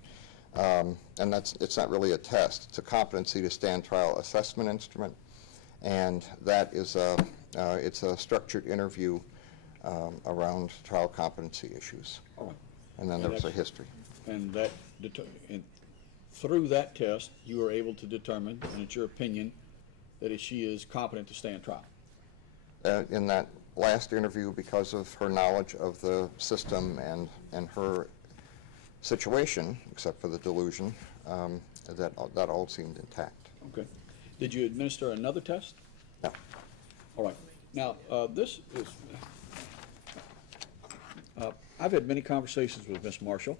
and it's not really a test. It's a competency to stand trial assessment instrument, and that is it's a structured interview around trial competency issues. All right. And then there was a history. And that through that test, you were able to determine, and it's your opinion, that she is competent to stand trial. In that last interview, because of her knowledge of the system and her situation, except for the delusion, that all seemed intact. Okay. Did you administer another test? No. All right. Now, this is, I've had many conversations with Miss Marshall,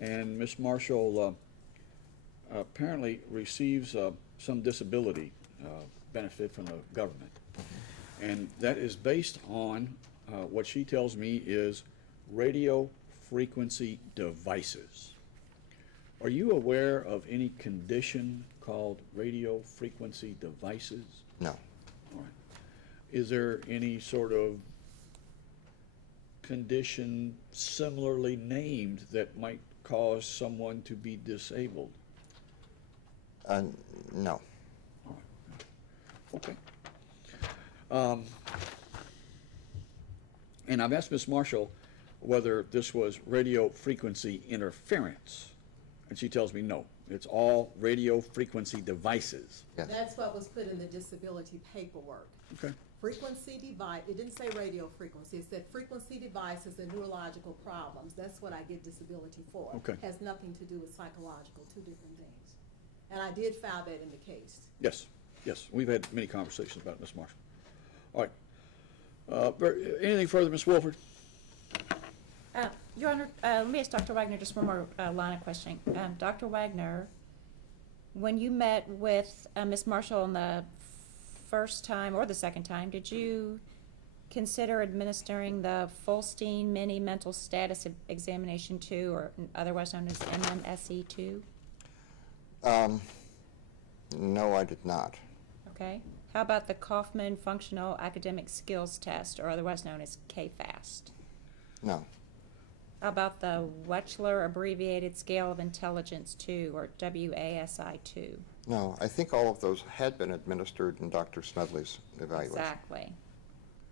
and Miss Marshall apparently receives some disability benefit from the government. And that is based on what she tells me is radio frequency devices. Are you aware of any condition called radio frequency devices? No. All right. Is there any sort of condition similarly named that might cause someone to be disabled? No. Okay. And I've asked Ms. Marshall whether this was radio frequency interference, and she tells me no. It's all radio frequency devices. Yes. That's what was put in the disability paperwork. Okay. Frequency device, it didn't say radio frequency, it said frequency devices and neurological problems. That's what I get disability for. Okay. Has nothing to do with psychological, two different things. And I did file that in the case. Yes, yes. We've had many conversations about it, Ms. Marshall. All right. Anything further, Ms. Wolford? Your Honor, let me ask Dr. Wagner just one more line of questioning. Dr. Wagner, when you met with Ms. Marshall on the first time or the second time, did you consider administering the Fulstein Mini Mental Status Examination 2, or otherwise known as MMSE 2? No, I did not. Okay. How about the Kaufman Functional Academic Skills Test, or otherwise known as KFAST? No. How about the Wechsler Abbreviated Scale of Intelligence 2, or WASI 2? No, I think all of those had been administered in Dr. Smedley's evaluation. Exactly.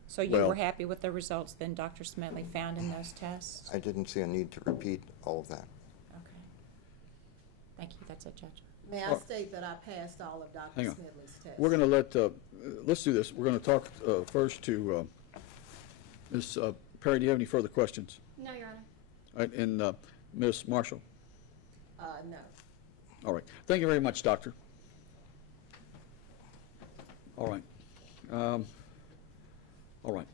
So you Well- were happy with the results then Dr. Smedley found in those tests? I didn't see a need to repeat all of that. Okay. Thank you. That's it, Judge. May I state that I passed all of Dr. Hang on. Smedley's tests? We're going to let, let's do this. We're going to talk first to Ms. Perry. Do you have any further questions? No, Your Honor. All right, and Ms. Marshall? No. All right. Thank you very much, Doctor. All right. All right.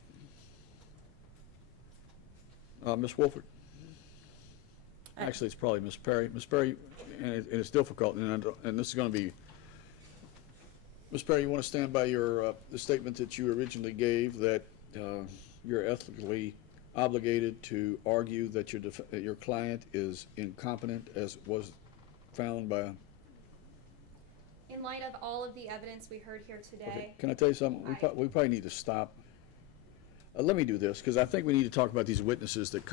Ms. Wolford? Actually, it's probably Ms. Perry. Ms. Perry, and it's difficult, and this is going to be, Ms. Perry, you want to stand by your the statement that you originally gave that you're ethically obligated to argue that your client is incompetent, as was found by. In light of all of the evidence we heard here today. Okay. Can I tell you something? We probably need to stop. Let me do this, because I think we need to talk about these witnesses that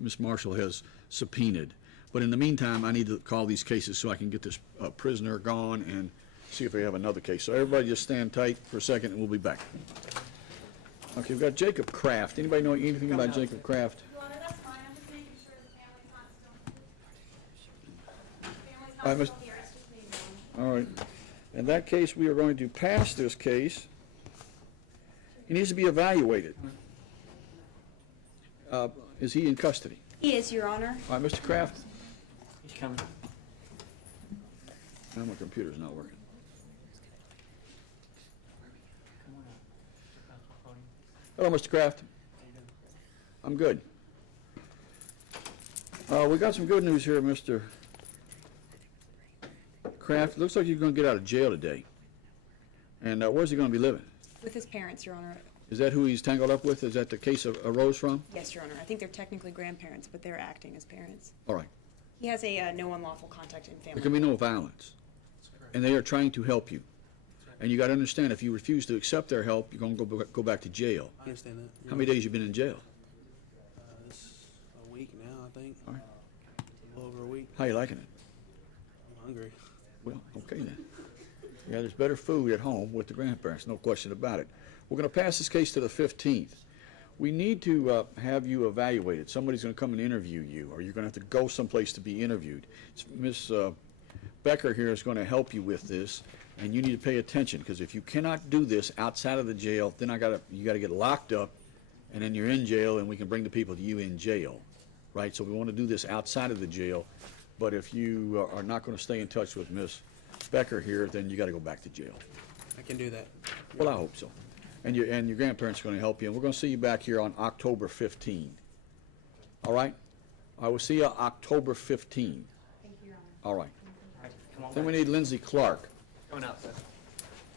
Ms. Marshall has subpoenaed. But in the meantime, I need to call these cases so I can get this prisoner gone and see if we have another case. So everybody just stand tight for a second, and we'll be back. Okay, we've got Jacob Kraft. Anybody know anything about Jacob Kraft? Your Honor, that's fine, I'm just making sure the family's not still. All right, Family's not still here, it's just me, Your Honor. All right. In that case, we are going to pass this case. He needs to be evaluated. Is he in custody? He is, Your Honor. All right, Mr. Kraft? He's coming. Now my computer's not working. Come on up. Across the podium. Hello, Mr. Kraft. How you doing? I'm good. We got some good news here, Mr. Kraft. Looks like you're going to get out of jail today. And where's he going to be living? With his parents, Your Honor. Is that who he's tangled up with? Is that the case arose from? Yes, Your Honor. I think they're technically grandparents, but they're acting as parents. All right. He has a no unlawful contact in There family. can be no violence. And they are trying to help you. And you got to understand, if you refuse to accept their help, you're going to go back to jail. I understand that. How many days you been in jail? It's a week now, I think. All right. A little over a week. How you liking it? I'm hungry. Well, okay then. Yeah, there's better food at home with the grandparents, no question about it. We're going to pass this case to the 15th. We need to have you evaluated. Somebody's going to come and interview you, or you're going to have to go someplace to be interviewed. Ms. Becker here is going to help you with this, and you need to pay attention, because if you cannot do this outside of the jail, then you got to get locked up, and then you're in jail, and we can bring the people to you in jail, right? So we want to do this outside of the jail, but if you are not going to stay in touch with Ms. Becker here, then you got to go back to jail. I can do that. Well, I hope so. And your grandparents are going to help you, and we're going to see you back here on October 15. All right? I will see you October 15. Thank you, Your Honor. All right. All right, come on Then we back. need Lindsay Clark. Coming out, sir.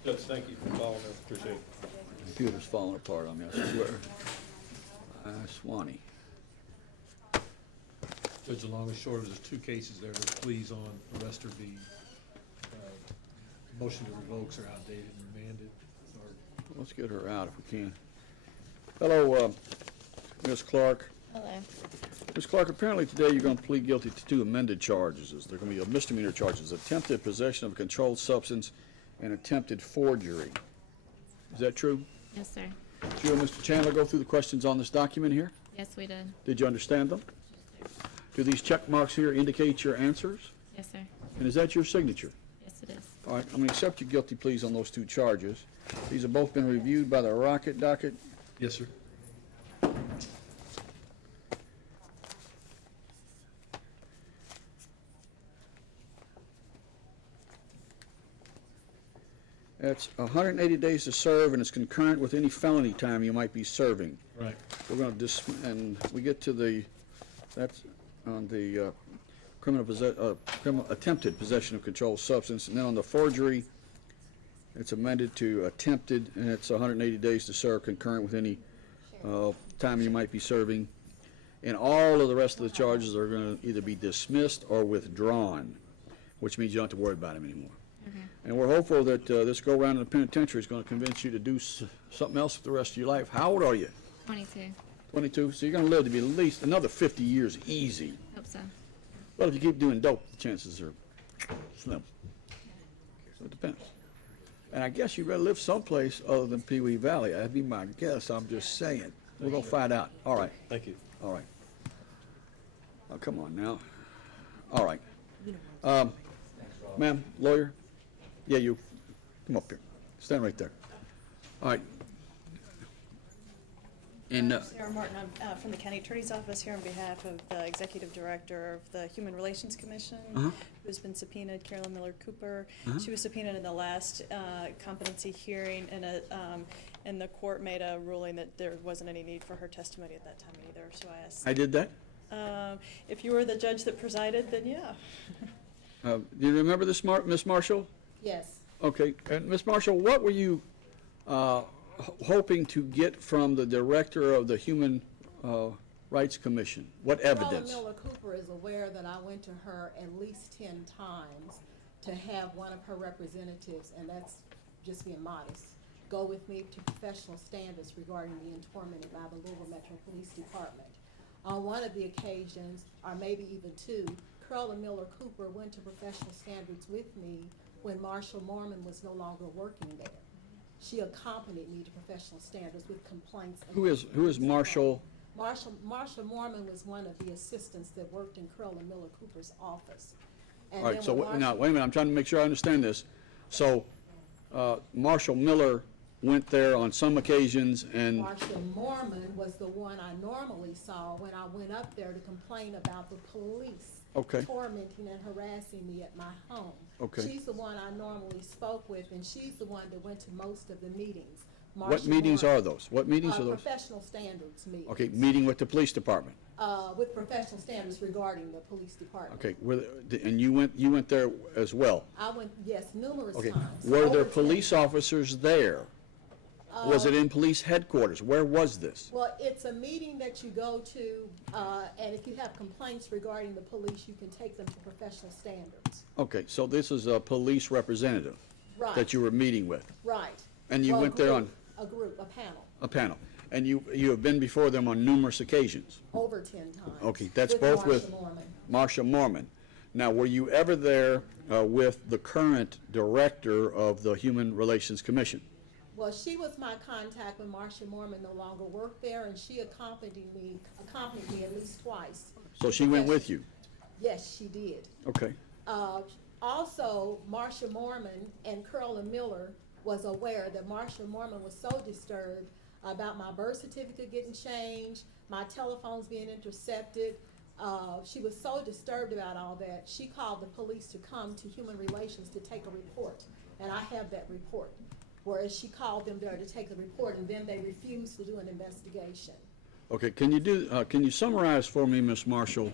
Judge, thank you for following us, appreciate it. Computer's falling apart on me, I swear. Swanee. Judge, the long and short of it, there's two cases there, there's pleas on, the rest are the motion to revokes are outdated and remanded. Or Let's get her out if we can. Hello, Ms. Clark. Hello. Ms. Clark, apparently today you're going to plead guilty to two amended charges. They're going to be misdemeanor charges, attempted possession of a controlled substance and attempted forgery. Is that true? Yes, sir. Did you and Mr. Chandler go through the questions on this document here? Yes, we did. Did you understand them? Do these check marks here indicate your answers? Yes, sir. And is that your signature? Yes, it is. All right, I'm going to accept your guilty pleas on those two charges. These have both been reviewed by the Rocket docket. yes, sir. That's 180 days to serve, and it's concurrent with any felony time you might be serving. Right. We're going to and we get to the, that's on the criminal attempted possession of controlled substance, and then on the forgery, it's amended to attempted, and it's 180 days to serve concurrent with any time you might be serving. And all of the rest of the charges are going to either be dismissed or withdrawn, which means you don't have to worry about them anymore. And we're hopeful that this go-around in the penitentiary is going to convince you to do something else for the rest of your life. How old are you? 22. 22? So you're going to live to be at least another 50 years easy. Hope so. Well, if you keep doing dope, the chances are slim. So it depends. And I guess you better live someplace other than Pee Wee Valley. That'd be my guess. I'm just saying. We're going to find out. All right. Thank you. All right. Oh, come on now. All right. Ma'am, lawyer? Yeah, you. Come up here. Stand right there. All right. And Sarah Martin, I'm from the County Attorney's Office here on behalf of the Executive Director of the Human Relations Commission, who's been subpoenaed, Carolyn Miller Cooper. She was subpoenaed in the last competency hearing, and the court made a ruling that there wasn't any need for her testimony at that time either. So I asked. I did that? If you were the judge that presided, then yeah. Do you remember this, Miss Marshall? Yes. Okay. And Miss Marshall, what were you hoping to get from the director of the Human Rights Commission? What evidence? Miller Cooper is aware that I went to her at least 10 times to have one of her representatives, and that's just being modest, go with me to professional standards regarding being tormented by the Louisville Metro Police Department. On one of the occasions, or maybe even two, Carolyn Miller Cooper went to professional standards with me when Marshall Mormon was no longer working there. She accompanied me to professional standards with complaints. Who is Marshall? Marshall Mormon was one of the assistants that worked in Carolyn Miller Cooper's office. And All right, then so when now, wait a minute, I'm trying to make sure I understand this. So, Marshall Miller went there on some occasions and... Marshall Mormon was the one I normally saw when I went up there to complain about the police tormenting and harassing me at my home. Okay. She's the one I normally spoke with, and she's the one that went to most of the meetings. What meetings are those? What meetings are those? Professional standards meetings. Okay, meeting with the police department. With professional standards regarding the police department. Okay, and you went there as well? I went, yes, numerous Okay, times. were there Over 10. police officers there? Was it in police headquarters? Where was this? Well, it's a meeting that you go to, and if you have complaints regarding the police, you can take them to professional standards. Okay, so this is a police representative Right. that you were meeting with? Right. And you Well, went there on? a group, a panel, A panel. And you have been before them on numerous occasions? over 10 times. Okay, that's with both with Marcia Mormon. Marcia Mormon. Now, were you ever there with the current director of the Human Relations Commission? Well, she was my contact when Marcia Mormon no longer worked there, and she accompanied me at least twice. So she went with you? Yes, she did. Okay. Also, Marcia Mormon and Carolyn Miller was aware that Marcia Mormon was so disturbed about my birth certificate getting changed, my telephones being intercepted. She was so disturbed about all that, she called the police to come to Human Relations to take a report, and I have that report. Whereas she called them there to take the report, and then they refused to do an investigation. Okay, can you summarize for me, Ms. Marshall?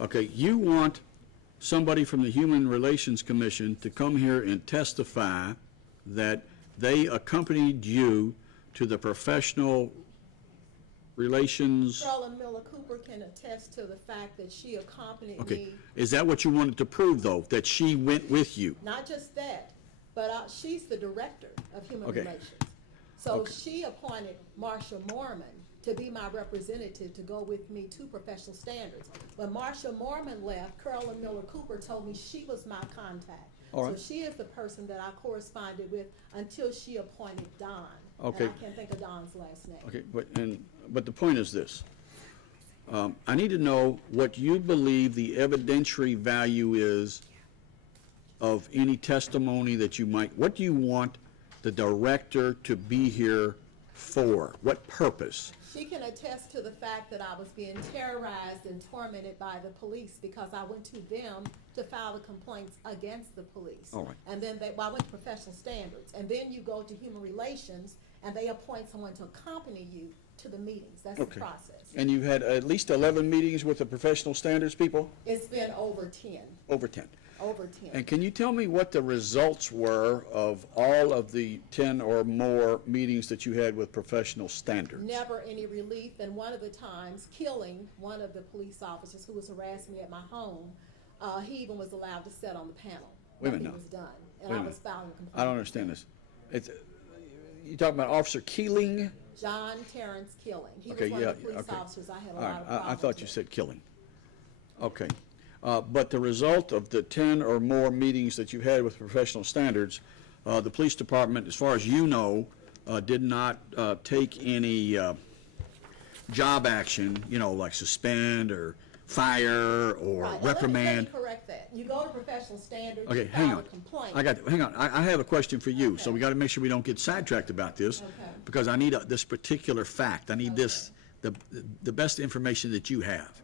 Okay, you want somebody from the Human Relations Commission to come here and testify that they accompanied you to the professional relations? Carla Miller Cooper can attest to the fact that she accompanied Okay, me. is that what you wanted to prove, though, that she went with you? Not just that, but she's the director of Human Okay. Relations. So Okay. she appointed Marsha Mormon to be my representative to go with me to professional standards. When Marsha Mormon left, Carla Miller Cooper told me she was my contact. All right. So she is the person that I corresponded with until she appointed Don. Okay. And I can't think of Don's last name. Okay, but the point is this. I need to know what you believe the evidentiary value is of any testimony that you might, what do you want the director to be here for? What purpose? She can attest to the fact that I was being terrorized and tormented by the police because I went to them to file the complaints against the police. All right. And then I went to professional standards. And then you go to Human Relations and they appoint someone to accompany you to the meetings. That's the Okay. process. And you've had at least 11 meetings with the professional standards people? It's been over 10, Over 10. over 10. And can you tell me what the results were of all of the 10 or more meetings that you had with professional standards? Never any relief, and one of the times, killing one of the police officers who was harassing me at my home, he even was allowed to sit on the panel. Wait a minute Nothing now. was done, and Wait a I minute. was filing a complaint. I don't understand this. You talking about Officer Keeling? John Terrence Killing. He Okay, was one yeah, of the police okay. officers I had a All lot right, of problems I thought you with. said killing. Okay. But the result of the 10 or more meetings that you had with professional standards, the police department, as far as you know, did not take any job action, like suspend or fire or Right, and reprimand. Let me correct that. You go to professional standards, Okay, you hang file on. a complaint. Hang on. I have a question for you, so Okay. we got to make sure we don't get sidetracked about this, Okay. because I need this particular fact. I need the best information that you have.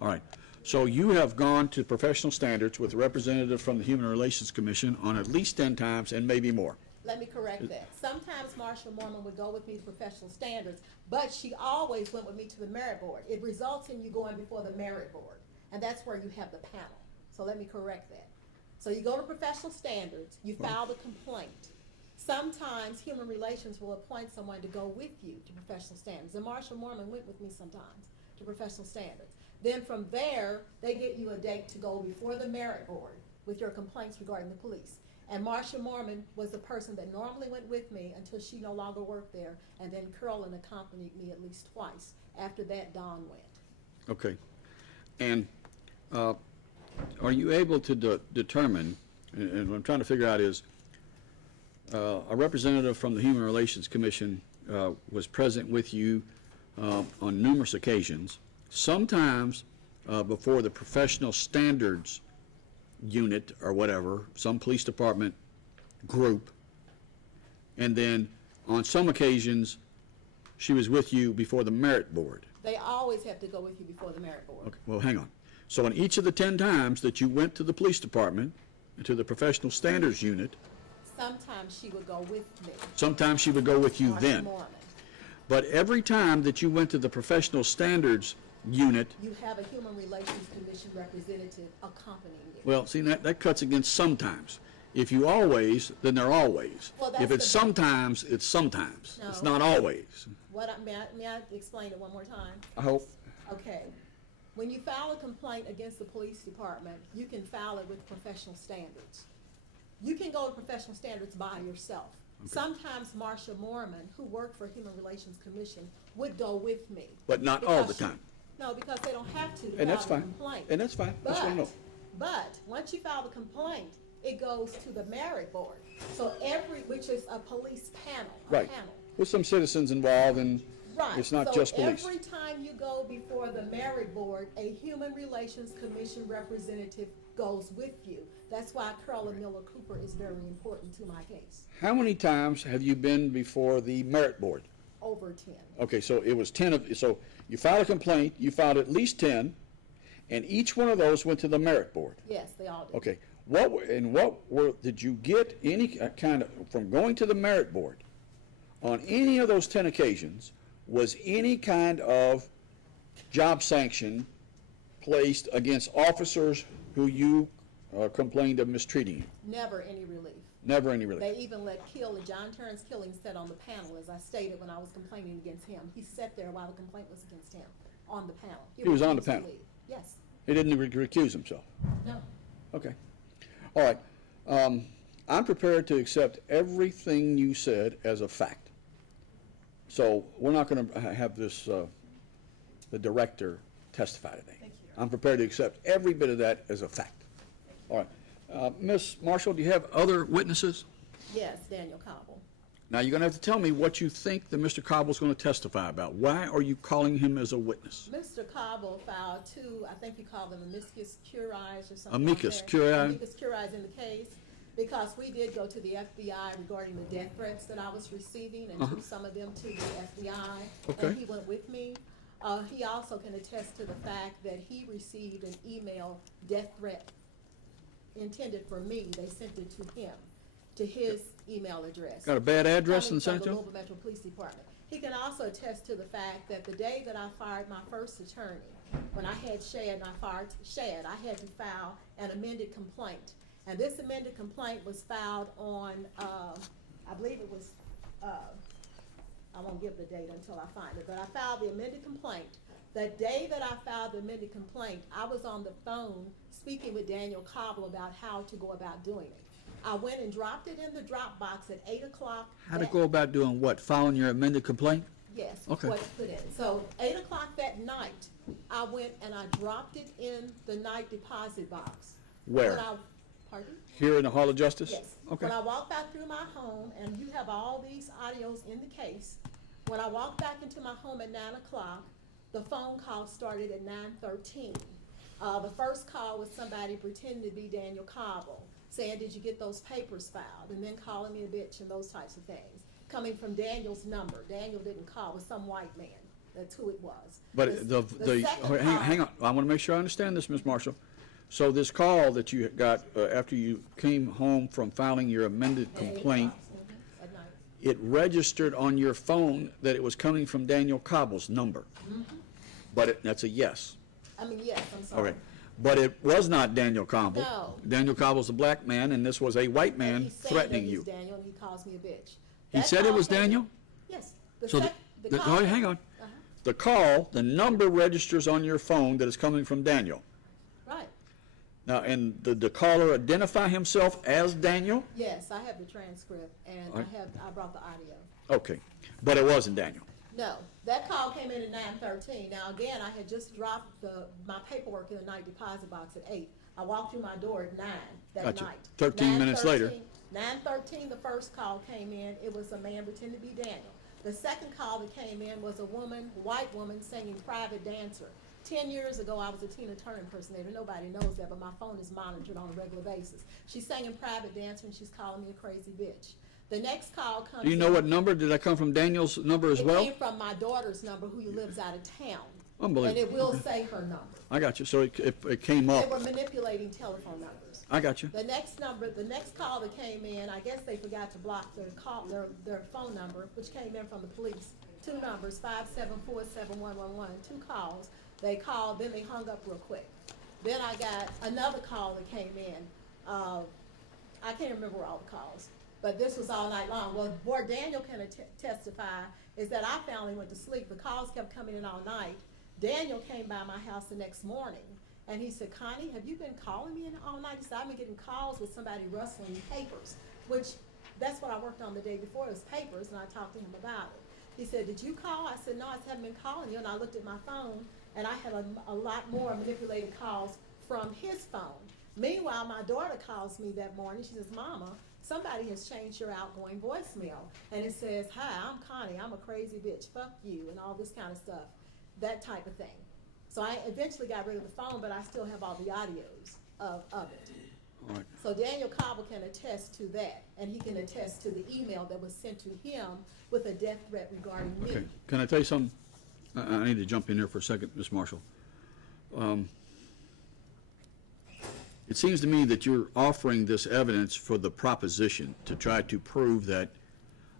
All right. So you have gone to professional standards with a representative from the Human Relations Commission on at least 10 times and maybe more. Let me correct that. Sometimes Marsha Mormon would go with me to professional standards, but she always went with me to the merit board. It results in you going before the merit board, and that's where you have the panel. So let me correct that. So you go to professional standards, you file the complaint. Sometimes Human Relations will appoint someone to go with you to professional standards, and Marsha Mormon went with me sometimes to professional standards. Then from there, they get you a date to go before the merit board with your complaints regarding the police. And Marsha Mormon was the person that normally went with me until she no longer worked there, and then Curlin accompanied me at least twice. After that, Dawn went. Okay. And are you able to determine, and what I'm trying to figure out is, a representative from the Human Relations Commission was present with you on numerous occasions, sometimes before the professional standards unit or whatever, some police department group, and then on some occasions she was with you before the merit board. They always have to go with you before the merit board. Okay, well, hang on. So in each of the 10 times that you went to the police department and to the professional standards unit, Sometimes she would go with me. sometimes she would go with you Marsha then. Mormon. But every time that you went to the professional standards unit, You have a Human Relations Commission representative accompanying you. well, see, that cuts against sometimes. If you always, then they're always. Well, that's If it's the- sometimes, it's sometimes. It's No. not always. May I explain it one more time? I hope. Okay. When you file a complaint against the police department, you can file it with professional standards. You can go to professional standards by yourself. Sometimes Marsha Mormon, who worked for Human Relations Commission, would go with me. But not all Because the she- time. No, because they don't have to And that's file a fine. complaint. And that's fine. That's what I know. But once you file the complaint, it goes to the merit board. So which is a police panel, a Right. panel. With some citizens involved, and Right. it's not just police. So every time you go before the merit board, a Human Relations Commission representative goes with you. That's why Carla Miller Cooper is very important to my case. How many times have you been before the merit board? Over 10. Okay, so it was 10 of, so you filed a complaint, you filed at least 10, and each one of those went to the merit board. Yes, they all do. Okay, did you get any kind of, from going to the merit board, on any of those 10 occasions, was any kind of job sanction placed against officers who you complained of mistreating you? Never any relief. Never any relief? They even let John Terrence Killing sit on the panel, as I stated when I was complaining against him. He sat there while the complaint was against him, on the panel. He was on the refused to panel? leave. Yes. He didn't recuse himself? No. Okay. All right. I'm prepared to accept everything you said as a fact. So we're not going to have this, the director testify today. Thank you. I'm prepared to accept every bit of that as a fact. All right. Ms. Marshall, do you have other witnesses? Yes, Daniel Cobble. Now, you're going to have to tell me what you think that Mr. Cobble's going to testify about. Why are you calling him as a witness? Mr. Cobble filed two, I think you call them amicus curiae or something Amicus like that. curiae? Amicus curiae in the case, because we did go to the FBI regarding the death threats that I was receiving and took some of them to the FBI. Okay. And he went with me. He also can attest to the fact that he received an email death threat intended for me. They sent it to him, to his email address. Got a bad address Coming and sent it from to the him? Louisville Metro Police Department. He can also attest to the fact that the day that I fired my first attorney, when I had Shad and I fired Shad, I had to file an amended complaint. And this amended complaint was filed on, I believe it was, I won't give the date until I find it, but I filed the amended complaint. The day that I filed the amended complaint, I was on the phone speaking with Daniel Cobble about how to go about doing it. I went and dropped it in the drop box at 8 o'clock. How to go about doing what? Filing your amended complaint? Yes, Okay. what's put in. So 8 o'clock that night, I went and I dropped it in the night deposit box. Where? When I- Pardon? Here in the Hall of Justice? Yes. Okay. When I walked back through my home, and you have all these audios in the case, when I walked back into my home at 9 o'clock, the phone call started at 9:13. The first call was somebody pretending to be Daniel Cobble, saying, "Did you get those papers filed?" And then calling me a bitch and those types of things. Coming from Daniel's number. Daniel didn't call, it was some white man. That's who it was. But The second hang on, I want to make sure I understand this, Ms. Marshall. So this call that you got after you came home from filing your amended At 8 complaint, o'clock, at night. it registered on your phone that it was coming from Daniel Cobble's number. But that's a yes. I mean, yes, I'm sorry. Okay. But it was not Daniel Cobble. No. Daniel Cobble's a black man, and this was a white And man he's saying threatening that you. he's Daniel, and he calls me a bitch. He That said it call was came- Daniel? Yes. So The call- hang on. Uh-huh. The call, the number registers on your phone that is coming from Daniel. Right. Now, and did the caller identify himself as Daniel? Yes, I have the transcript, and All right. I brought the audio. Okay, but it wasn't Daniel. No, that call came in at 9:13. Now, again, I had just dropped my paperwork in the night deposit box at 8. I walked through my door at 9 that Gotcha. night. 13 minutes later. 9:13, the first call came in. It was a man pretending to be Daniel. The second call that came in was a woman, white woman, singing Private Dancer. 10 years ago, I was a Tina Turner impersonator. Nobody knows that, but my phone is monitored on a regular basis. She's singing Private Dancer, and she's calling me a crazy bitch. The next call comes Do you know in- what number? Did that come from Daniel's number as well? It came from my daughter's number, who lives out of town. Unbelievable. And it will say her number. I got you. So it came They up. were manipulating telephone numbers. I got you. The next call that came in, I guess they forgot to block their phone number, which came in from the police. 2 numbers, 574-7111, 2 calls. They called, then they hung up real quick. Then I got another call that came in. I can't remember all the calls, but this was all night long. Well, where Daniel can testify is that I finally went to sleep. The calls kept coming in all night. Daniel came by my house the next morning, and he said, "Connie, have you been calling me all night?" He said, "I've been getting calls with somebody rustling papers," which that's what I worked on the day before, it was papers, and I talked to him about it. He said, "Did you call?" I said, "No, I haven't been calling you," and I looked at my phone, and I had a lot more manipulated calls from his phone. Meanwhile, my daughter calls me that morning. She says, "Mama, somebody has changed your outgoing voicemail." And it says, "Hi, I'm Connie. I'm a crazy bitch. Fuck you," and all this kind of stuff. That type of thing. So I eventually got rid of the phone, but I still have all the audios of it. All right. So Daniel Cobble can attest to that, and he can attest to the email that was sent to him with a death threat regarding me. Okay. Can I tell you something? I need to jump in here for a second, Ms. Marshall. It seems to me that you're offering this evidence for the proposition to try to prove that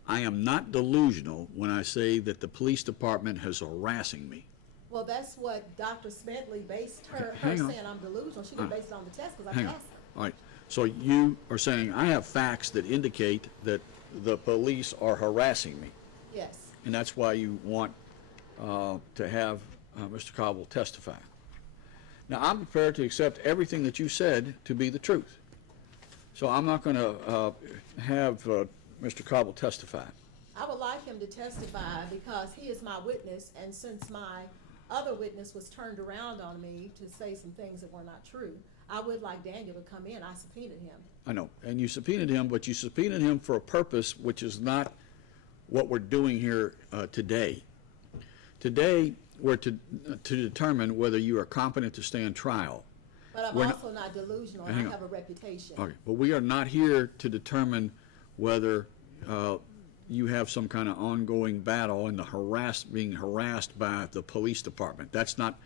I am not delusional when I say that the police department is harassing me. Well, that's what Dr. Smedley based her Hang on. saying I'm delusional. She didn't base it on the test because I Hang on. passed it. All right. So you are saying I have facts that indicate that the police are harassing me, Yes. and that's why you want to have Mr. Cobble testify. Now, I'm prepared to accept everything that you said to be the truth. So I'm not going to have Mr. Cobble testify. I would like him to testify because he is my witness, and since my other witness was turned around on me to say some things that were not true, I would like Daniel to come in. I subpoenaed him. I know, and you subpoenaed him, but you subpoenaed him for a purpose which is not what we're doing here today. Today, we're to determine whether you are competent to stand trial. But I'm We're also not delusional, and Hang I on. have a reputation. Okay, but we are not here to determine whether you have some kind of ongoing battle and being harassed by the police department. That's not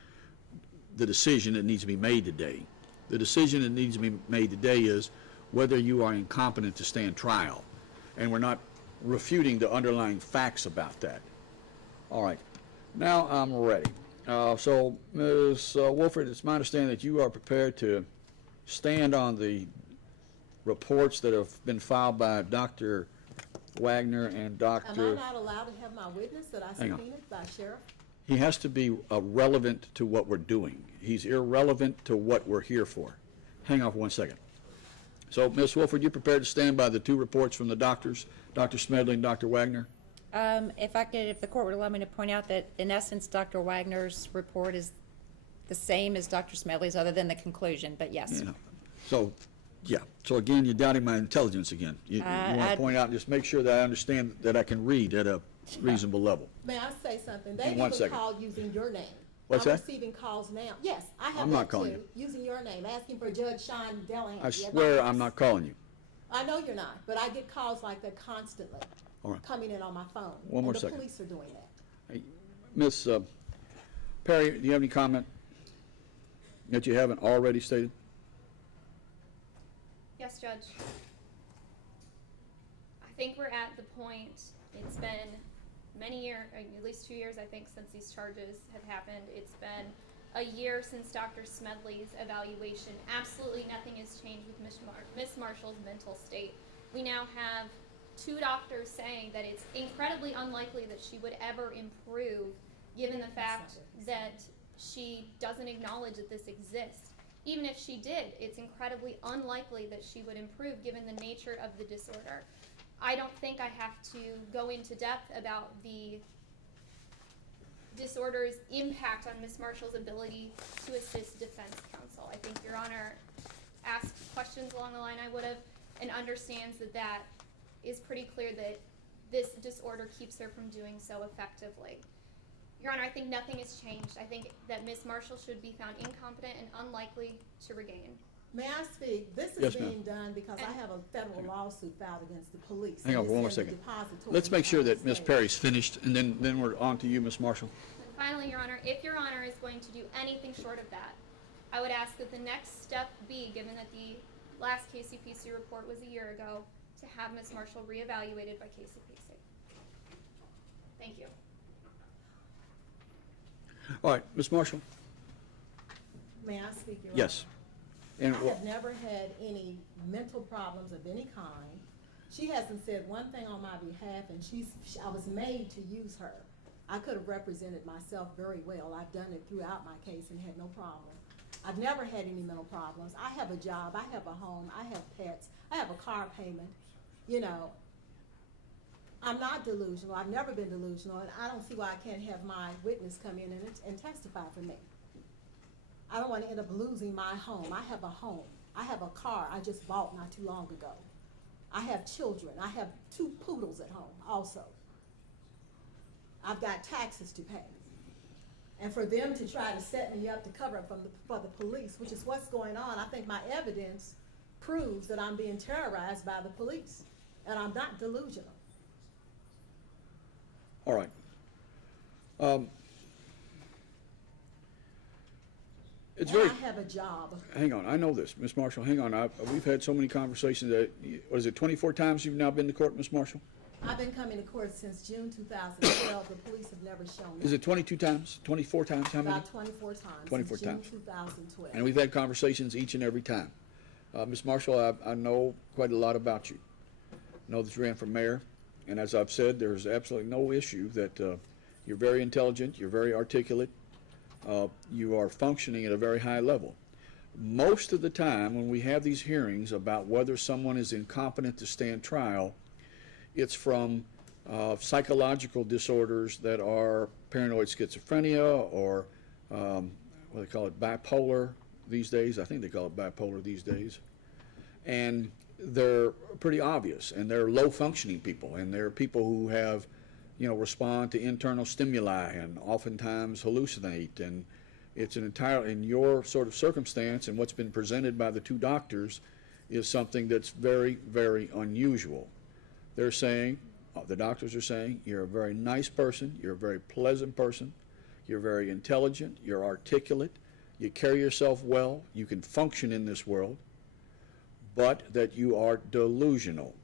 the decision that needs to be made today. The decision that needs to be made today is whether you are incompetent to stand trial. And we're not refuting the underlying facts about that. All right, now I'm ready. So, Ms. Wolford, it's my understanding that you are prepared to stand on the reports that have been filed by Dr. Wagner and Am Dr. I not allowed to have my witness that I Hang on. subpoenaed by sheriff? He has to be relevant to what we're doing. He's irrelevant to what we're here for. Hang on for 1 second. So, Ms. Wolford, you prepared to stand by the two reports from the doctors, Dr. Smedley and Dr. Wagner? If the court would allow me to point out that, in essence, Dr. Wagner's report is the same as Dr. Smedley's, other than the conclusion, but yes. You know, so, yeah. So again, you're doubting my intelligence again. You want to point out, just make sure that I understand that I can read at a reasonable level. May I say something? In They 1 even second. called using your name. What's I'm that? receiving calls now. Yes, I have I'm that not calling too, using your name, asking for Judge Sean Delahanty. I swear I'm not calling you. I know you're not, but I get calls like that constantly, All right. coming in on my phone. One more And second. the police are doing that. Hey, Ms. Perry, do you have any comment that you haven't already stated? Yes, Judge. I think we're at the point, it's been many years, at least 2 years, I think, since these charges have happened. It's been a year since Dr. Smedley's evaluation. Absolutely nothing has changed with Miss Marshall's mental state. We now have 2 doctors saying that it's incredibly unlikely that she would ever improve, given the fact that she doesn't acknowledge that this exists. Even if she did, it's incredibly unlikely that she would improve, given the nature of the disorder. I don't think I have to go into depth about the disorder's impact on Ms. Marshall's ability to assist defense counsel. I think Your Honor asked questions along the line I would have, and understands that that is pretty clear that this disorder keeps her from doing so effectively. Your Honor, I think nothing has changed. I think that Ms. Marshall should be found incompetent and unlikely to regain. May I speak? This Yes, is ma'am. being done because I have a federal lawsuit filed against the police. Hang on and for one more it's in the second. depository Let's make sure of the that Ms. state. Perry's finished, and then we're on to you, Ms. Marshall. And finally, Your Honor, if Your Honor is going to do anything short of that, I would ask that the next step be, given that the last KCPC report was a year ago, to have Ms. Marshall reevaluated by KCPC. Thank you. All right, Ms. Marshall? May I speak, Your Yes. Honor? And I have never had any mental problems of any kind. She hasn't said one thing on my behalf, and I was made to use her. I could have represented myself very well. I've done it throughout my case and had no problem. I've never had any mental problems. I have a job, I have a home, I have pets, I have a car payment. You know, I'm not delusional. I've never been delusional, and I don't see why I can't have my witness come in and testify for me. I don't want to end up losing my home. I have a home. I have a car I just bought not too long ago. I have children. I have 2 poodles at home also. I've got taxes to pay. And for them to try to set me up to cover up for the police, which is what's going on, I think my evidence proves that I'm being terrorized by the police, and I'm not delusional. All right. It's And very, I have a job. hang on, I know this, Ms. Marshall, hang on. We've had so many conversations that, what is it, 24 times you've now been to court, Ms. Marshall? I've been coming to court since June 2012. The police have never shown me. Is it 22 times, 24 times, how many? About 24 times. 24 since times. June 2012. And we've had conversations each and every time. Ms. Marshall, I know quite a lot about you. I know that you ran for mayor, and as I've said, there's absolutely no issue that you're very intelligent, you're very articulate, you are functioning at a very high level. Most of the time when we have these hearings about whether someone is incompetent to stand trial, it's from psychological disorders that are paranoid schizophrenia or what they call it, bipolar these days. I think they call it bipolar these days. And they're pretty obvious, and they're low-functioning people, and they're people who have, respond to internal stimuli and oftentimes hallucinate. And it's an entire, in your sort of circumstance, and what's been presented by the two doctors is something that's very, very unusual. They're saying, the doctors are saying, you're a very nice person, you're a very pleasant person, you're very intelligent, you're articulate, you carry yourself well, you can function in this world, but that you are delusional,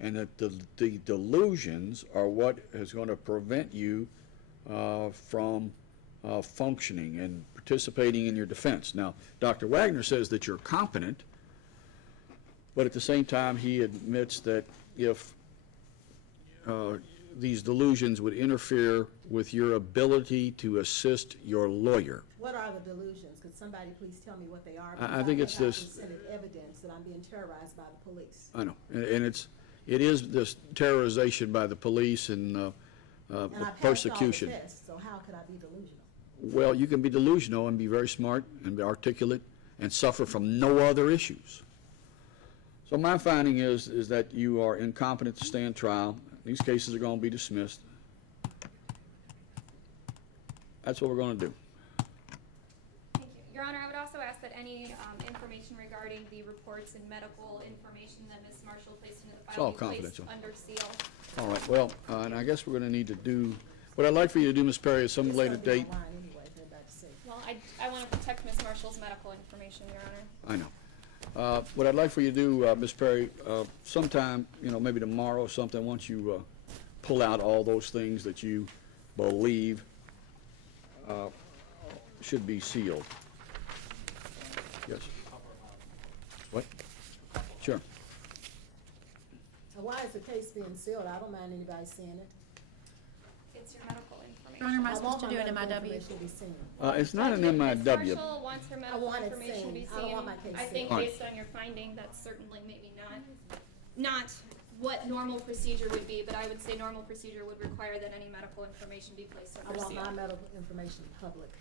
and that the delusions are what is going to prevent you from functioning and participating in your defense. Now, Dr. Wagner says that you're competent, but at the same time he admits that if these delusions would interfere with your ability to assist your lawyer. What are the delusions? Could somebody please tell me what they are? I think it's this. Presented evidence that I'm being terrorized by the police. I know, and it is this terrorization by the police and And I passed persecution. all the tests, so how could I be delusional? Well, you can be delusional and be very smart and be articulate and suffer from no other issues. So my finding is that you are incompetent to stand trial. These cases are going to be dismissed. That's what we're going to do. Thank you. Your Honor, I would also ask that any information regarding the reports and medical information that Ms. Marshall placed into the It's file all be placed confidential. under seal. All right, well, and I guess we're going to need to do, what I'd like for you to do, Ms. Perry, is some It's later gonna be date. online anyway, for everybody to see. Well, I want to protect Ms. Marshall's medical information, Your Honor. I know. What I'd like for you to do, Ms. Perry, sometime, maybe tomorrow or something, once you pull out all those things that you believe should be sealed. Yes. What? Sure. So why is the case being sealed? I don't mind anybody seeing it. It's your medical information. Your Honor, am I I supposed want to my do an medical MIW? information to be seen. It's not an Ms. MIW. Marshall wants her medical want it information to be seen. I don't seen. want my case I think seen. All right. based on your finding, that's certainly maybe not what normal procedure would be, but I would say normal procedure would require that any medical information be placed I under want seal. my medical information public.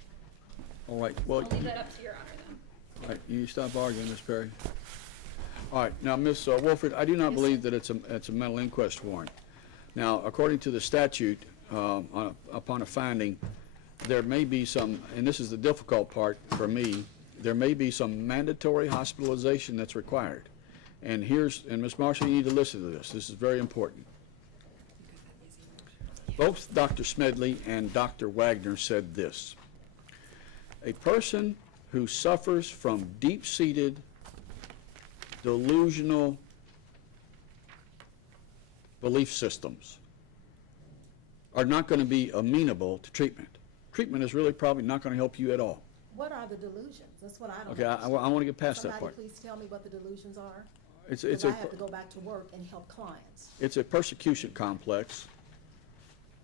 All right, well, I'll leave that up to Your Honor then. all right, you stop arguing, Ms. Perry. All right, now, Ms. Wolford, I do not believe that it's a mental inquest warrant. Now, according to the statute, upon a finding, there may be some, and this is the difficult part for me, there may be some mandatory hospitalization that's required. And Ms. Marshall, you need to listen to this. This is very important. Both Dr. Smedley and Dr. Wagner said this: a person who suffers from deep-seated delusional belief systems are not going to be amenable to treatment. Treatment is really probably not going to help you at all. What are the delusions? That's what I don't Okay, I understand. want to get past that part. Somebody please tell me what the delusions are? It's Because a I have to go back to work and help clients. it's a persecution complex,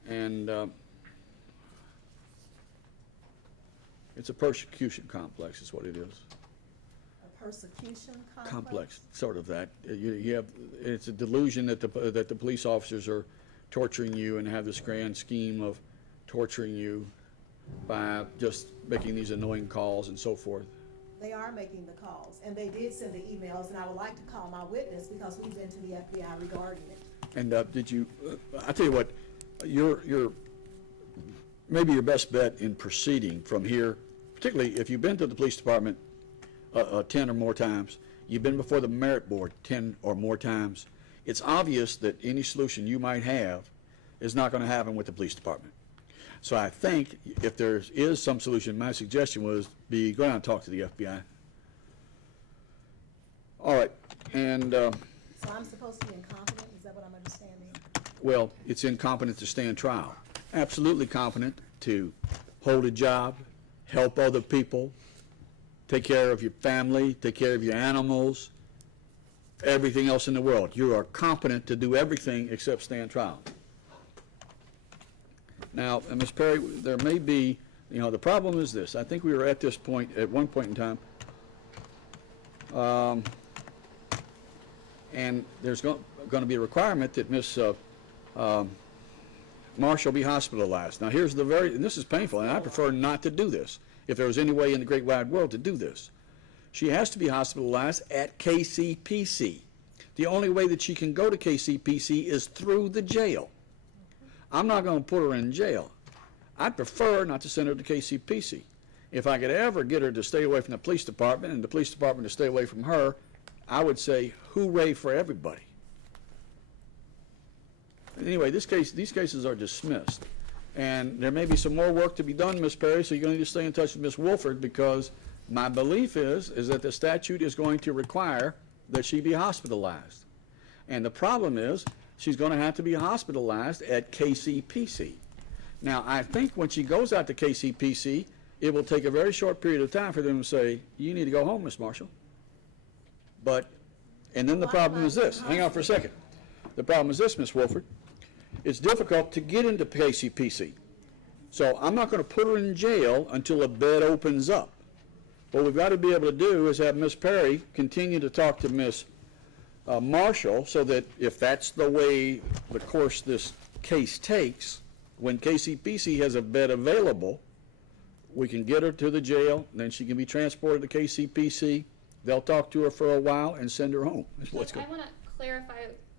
and it's a persecution complex is what it is. A persecution complex? Complex, sort of that. You have, it's a delusion that the police officers are torturing you and have this grand scheme of torturing you by just making these annoying calls and so forth. They are making the calls, and they did send the emails, and I would like to call my witness because we've been to the FBI regarding it. And did you, I tell you what, maybe your best bet in proceeding from here, particularly if you've been to the police department 10 or more times, you've been before the merit board 10 or more times, it's obvious that any solution you might have is not going to happen with the police department. So I think if there is some solution, my suggestion was go out and talk to the FBI. All right, and So I'm supposed to be incompetent? Is that what I'm understanding? Well, it's incompetent to stand trial. Absolutely competent to hold a job, help other people, take care of your family, take care of your animals, everything else in the world. You are competent to do everything except stand trial. Now, Ms. Perry, there may be, the problem is this. I think we were at this point, at one point in time, and there's going to be a requirement that Ms. Marshall be hospitalized. Now, here's and this is painful, and I prefer not to do this, if there was any way in the great wide world to do this. She has to be hospitalized at KCPC. The only way that she can go to KCPC is through the jail. I'm not going to put her in jail. I'd prefer not to send her to KCPC. If I could ever get her to stay away from the police department and the police department to stay away from her, I would say hooray for everybody. Anyway, these cases are dismissed. And there may be some more work to be done, Ms. Perry, so you're going to need to stay in touch with Ms. Wolford, because my belief is that the statute is going to require that she be hospitalized. And the problem is she's going to have to be hospitalized at KCPC. Now, I think when she goes out to KCPC, it will take a very short period of time for them to say, you need to go home, Ms. Marshall. And then the problem is this. Hang on for a second. The problem is this, Ms. Wolford. It's difficult to get into KCPC. So I'm not going to put her in jail until a bed opens up. What we've got to be able to do is have Ms. Perry continue to talk to Ms. Marshall, so that if that's the way, the course this case takes, when KCPC has a bed available, we can get her to the jail, and then she can be transported to KCPC. They'll talk to her for a while and send her home. I want to clarify,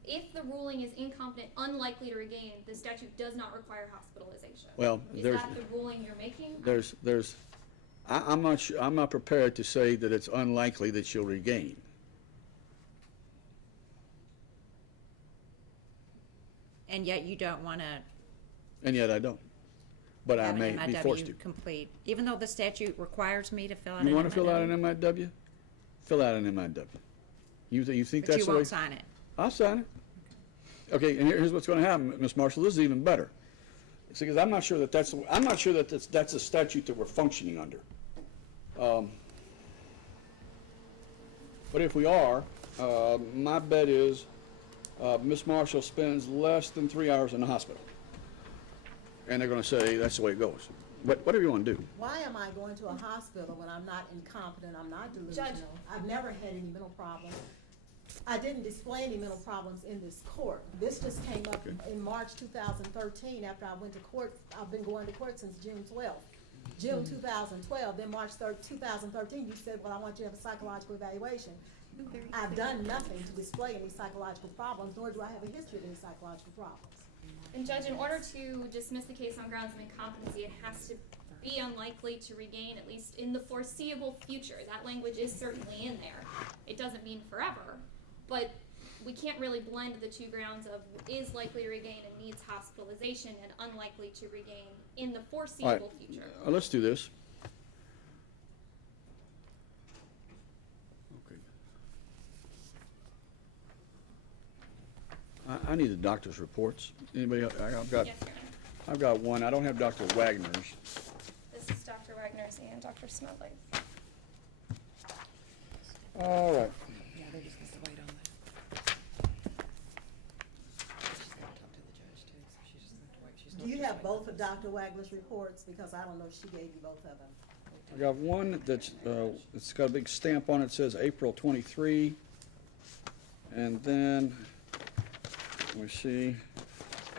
if the ruling is incompetent, unlikely to regain, the statute does not require hospitalization. Well, is that the ruling you're making? I'm not prepared to say that it's unlikely that she'll regain. And yet you don't want to And yet I don't. But I have may an be forced to. MIW complete, even though the statute requires me to fill out an MIW. You want to fill out an MIW? Fill out an MIW. You think But that's you the way? won't sign it. I'll sign it. Okay, and here's what's going to happen, Ms. Marshall. This is even better. See, because I'm not sure that that's a statute that we're functioning under. But if we are, my bet is Ms. Marshall spends less than 3 hours in the hospital. And they're going to say that's the way it goes. But whatever you want to do. Why am I going to a hospital when I'm not incompetent, I'm not delusional? Judge. I've never had any mental problems. I didn't display any mental problems in this court. This just came up in March 2013 after I went to court. I've been going to court since June 12th. June 2012, then March 3rd, 2013, you said, well, I want you to have a psychological evaluation. I've done nothing to display any psychological problems, nor do I have a history of any psychological problems. And Judge, in order to dismiss the case on grounds of incompetency, it has to be unlikely to regain, at least in the foreseeable future. That language is certainly in there. It doesn't mean forever, but we can't really blend the two grounds of is likely to regain and needs hospitalization and unlikely to regain in the foreseeable future. Let's do this. Okay. I need the doctor's reports. Anybody? Yes, Your Honor. I've got one. I don't have Dr. Wagner's. This is Dr. Wagner's and Dr. Smedley. All right. Yeah, they're just gonna wait on that. She's gonna talk to the judge too, so she's just gonna wait. She's Do you have both of Dr. Wagner's reports? Because I don't know if she gave you both of them. I got one that's it's got a big stamp on it, says April 23, and then let me see,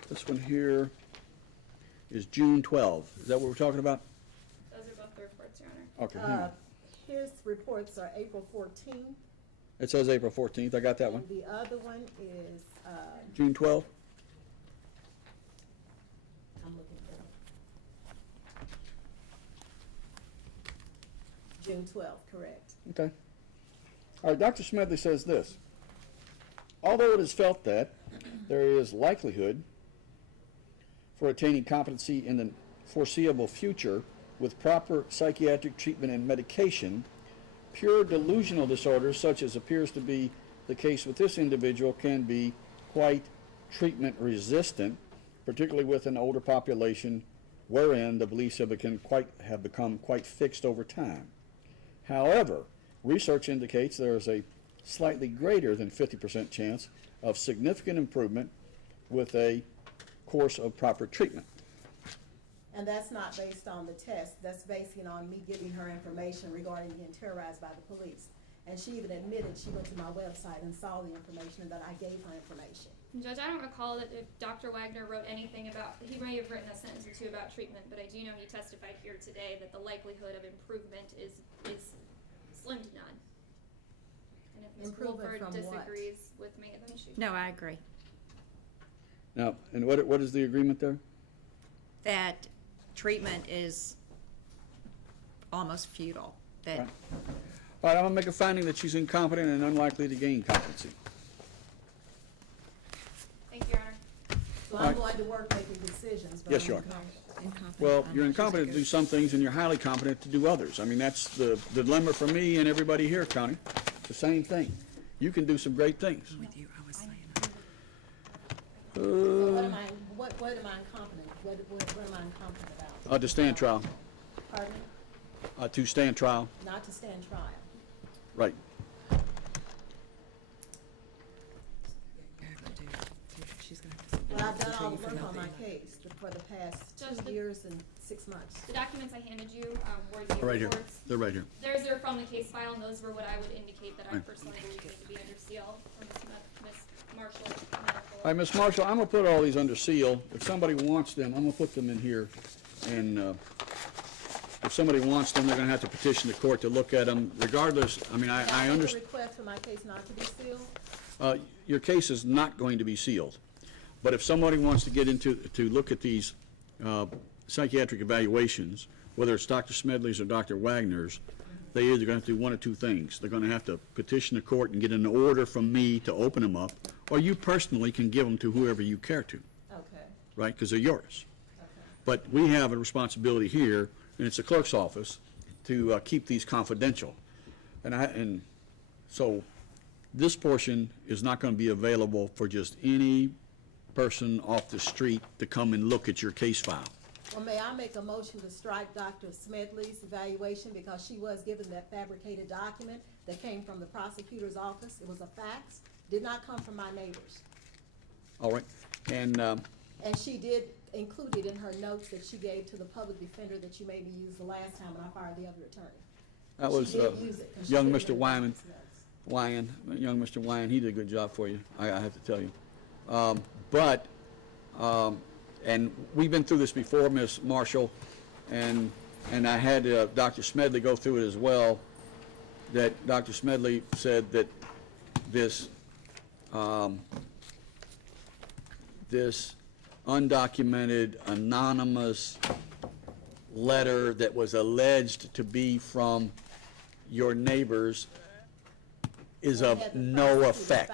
this one here is June 12. Is that what we're talking about? Those are both the reports, Your Honor. Okay, hang on. His reports are April 14th. It says April 14th. I got that one. And the other one is, June 12. I'm looking for it. June 12th, correct. Okay. All right, Dr. Smedley says this. Although it is felt that there is likelihood for attaining competency in the foreseeable future with proper psychiatric treatment and medication, pure delusional disorders, such as appears to be the case with this individual, can be quite treatment resistant, particularly with an older population wherein the beliefs have become quite fixed over time. However, research indicates there is a slightly greater than 50% chance of significant improvement with a course of proper treatment. And that's not based on the test, that's based on me giving her information regarding being terrorized by the police. And she even admitted she went to my website and saw the information and that I gave her information. Judge, I don't recall that if Dr. Wagner wrote anything about, he may have written a sentence or two about treatment, but I do know he testified here today that the likelihood of improvement is slim to none. And if Ms. Improvement Wolford from what? disagrees with me, then she. No, I agree. Now, and what is the agreement there? That treatment is almost futile, that Right. All right, I'm gonna make a finding that she's incompetent and unlikely to gain competency. Thank you, Your Honor. So All I'm right. going to work making decisions, but Yes, I'm you are. incompetent. Well, you're incompetent to do some things and you're highly competent to do others. I mean, that's the dilemma for me and everybody here, Connie. It's the same thing. You can do some great things. So what am I incompetent, what am I incompetent about? To stand trial, Pardon me? to stand trial, Not to stand trial. right. But I've done all the work on my case for the past Judge, 2 the- years and 6 months. The documents I handed you were the Right here. reports. They're right here. Those are from the case file, and those were what I would indicate that I Right. personally believe need to be under seal from Ms. Marshall's medical. All right, Ms. Marshall, I'm gonna put all these under seal. If somebody wants them, I'm gonna put them in here. And if somebody wants them, they're gonna have to petition the court to look at them regardless. I mean, I Can I make a understand. request for my case not to be sealed? Your case is not going to be sealed. But if somebody wants to get into, to look at these psychiatric evaluations, whether it's Dr. Smedley's or Dr. Wagner's, they're either going to do one of two things. They're going to have to petition the court and get an order from me to open them up, or you personally can give them to whoever you care to, Okay, right? Because they're yours. okay. But we have a responsibility here, and it's the clerk's office, to keep these confidential. And so this portion is not going to be available for just any person off the street to come and look at your case file. Well, may I make a motion to strike Dr. Smedley's evaluation because she was given that fabricated document that came from the prosecutor's office? It was a fax, did not come from my neighbors. All right? And And she did include it in her notes that she gave to the public defender that you made me use the last time when I fired the other attorney. that was She did use it, 'cause she young put it Mr. in Wyman. notes. Young Mr. Wyan, he did a good job for you, I have to tell you. And we've been through this before, Ms. Marshall, and I had Dr. Smedley go through it as well, that Dr. Smedley said that this undocumented, anonymous letter that was alleged to be from your neighbors is And of it had the no prosecutor's effect.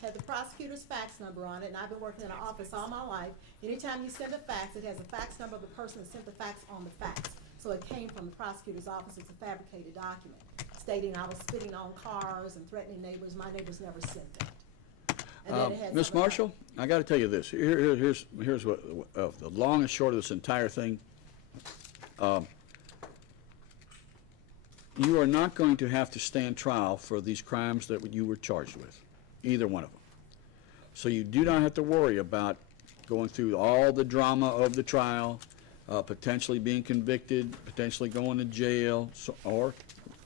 Had the prosecutor's fax number on it, and I've been working in an office all my life. Anytime you send a fax, it has a fax number of the person that sent the fax on the fax. So it came from the prosecutor's office, it's a fabricated document stating I was spitting on cars and threatening neighbors. My neighbors never sent that. And then it had Ms. something- Marshall, I gotta tell you this, here's what, the long and short of this entire thing. You are not going to have to stand trial for these crimes that you were charged with, either one of them. So you do not have to worry about going through all the drama of the trial, potentially being convicted, potentially going to jail, or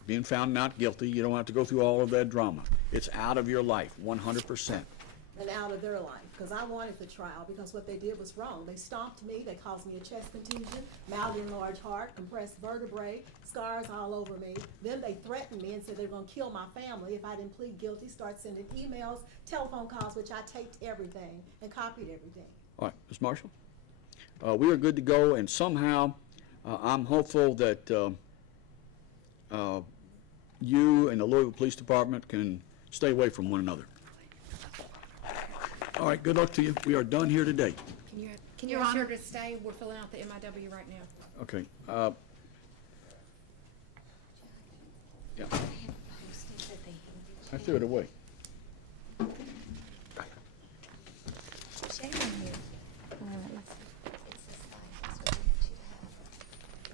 being found not guilty. You don't have to go through all of that drama. It's out of your life, 100%. and out of their life, because I wanted the trial, because what they did was wrong. They stomped me, they caused me a chest contusion, mild enlarged heart, compressed vertebrae, scars all over me. Then they threatened me and said they were gonna kill my family if I didn't plead guilty, start sending emails, telephone calls, which I taped everything and copied everything. All right, Ms. Marshall, we are good to go, and somehow I'm hopeful that you and the Louisville Police Department can stay away from one another. All right, good luck to you. We are done here today. Can you ask her to stay? We're filling out the MIW right now. Okay. Yeah. I threw it away.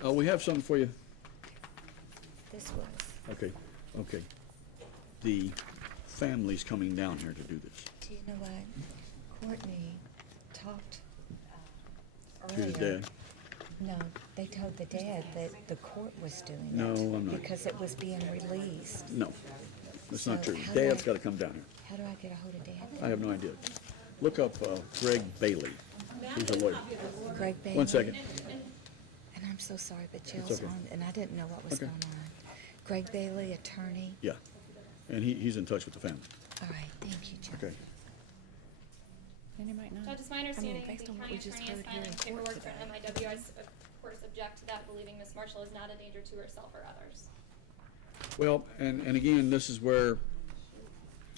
We have something for you. This was. Okay. The family's coming down here to do this. Do you know what? Courtney talked To earlier. the dad. No, they told the dad that the court was doing it. No, I'm not. Because it was being released. No, that's not So true. how do Dad's I- got to come down here. How do I get a hold of Dad? I have no idea. Look up Greg Bailey. He's a lawyer. Greg Bailey? 1 second. And I'm so sorry, but It's Jill's okay. on, and I didn't know what was Okay. going on. Greg Bailey, attorney? Yeah, and he's in touch with the family. All right, thank you, Jill. Okay. And it might not. Judge, it's my understanding based the on what county we just attorney is heard here in filing court paperwork for today. MIW. I of course object to that, believing Ms. Marshall is not a danger to herself or others. Well, and again, this is where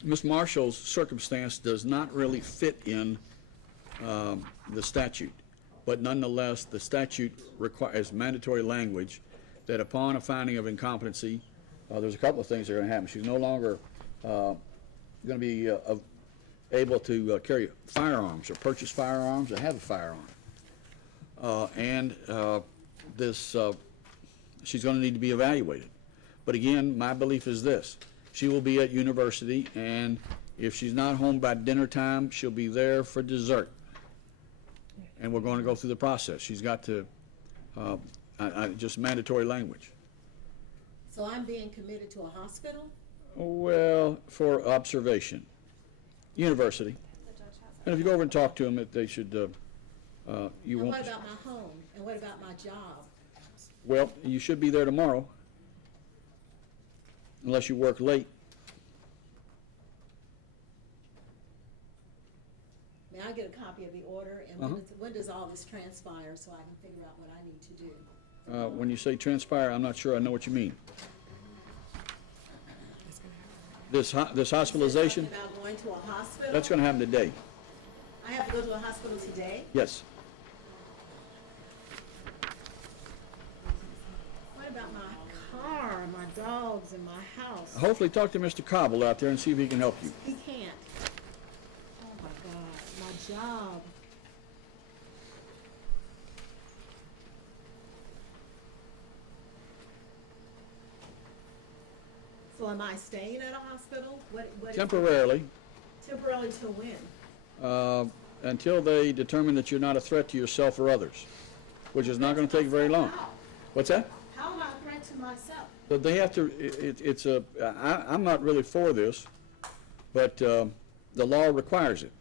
Ms. Marshall's circumstance does not really fit in the statute. But nonetheless, the statute requires mandatory language that upon a finding of incompetency, there's a couple of things that are going to happen. She's no longer going to be able to carry firearms or purchase firearms or have a firearm. She's going to need to be evaluated. But again, my belief is this. She will be at university, and if she's not home by dinner time, she'll be there for dessert. And we're going to go through the process. She's got to, just mandatory language. So I'm being committed to a hospital? Well, for observation. University. The judge has And if you go over and talk to them, they should, you And won't. what about my home? And what about my job? Well, you should be there tomorrow, unless you work late. May I get a copy of the order? And when does all this transpire so I can figure out what I need to do? When you say transpire, I'm not sure I know what you mean. This hospitalization, About going to a hospital? that's going to happen today. I have to go to a hospital today? Yes. What about my car, my dogs, and my house? Hopefully talk to Mr. Cobble out there and see if he can help you. He can't. Oh my God, my job. So am I staying at a hospital? What Temporarily, Temporarily to when? until they determine that you're not a threat to yourself or others, which is not going to take very long. How? What's that? How am I a threat to myself? But they have to, I'm not really for this, but the law requires it.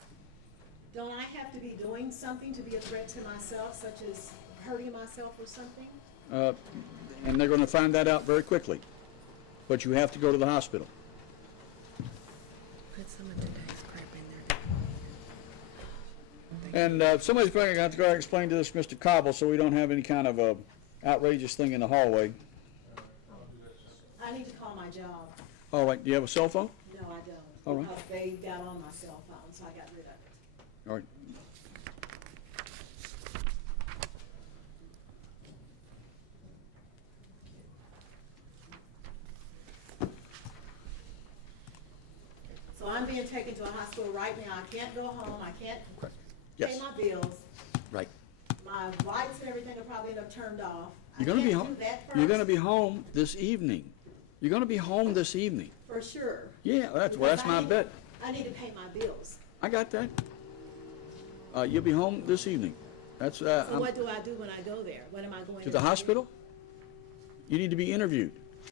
Don't I have to be doing something to be a threat to myself, such as hurting myself or something? And they're going to find that out very quickly. But you have to go to the hospital. Put some of today's crap in there. And somebody's probably going to have to go out and explain to this Mr. Cobble so we don't have any kind of outrageous thing in the hallway. I need to call my job. All right, do you have a cell phone? No, I don't. All right. Because they got on my cell phone, so I got rid of it. All right. So I'm being taken to a hospital right now. I can't go home. I can't pay Yes. my bills. Right. My lights and everything will probably end up turned off. You're going to be I can't home. do that first. You're going to be home this evening. You're going to be home this evening. For sure. Yeah, that's Because my bet. I need to pay my bills. I got that. You'll be home this evening. That's So what do I do when I go there? What am I going to the hospital. You need to be interviewed.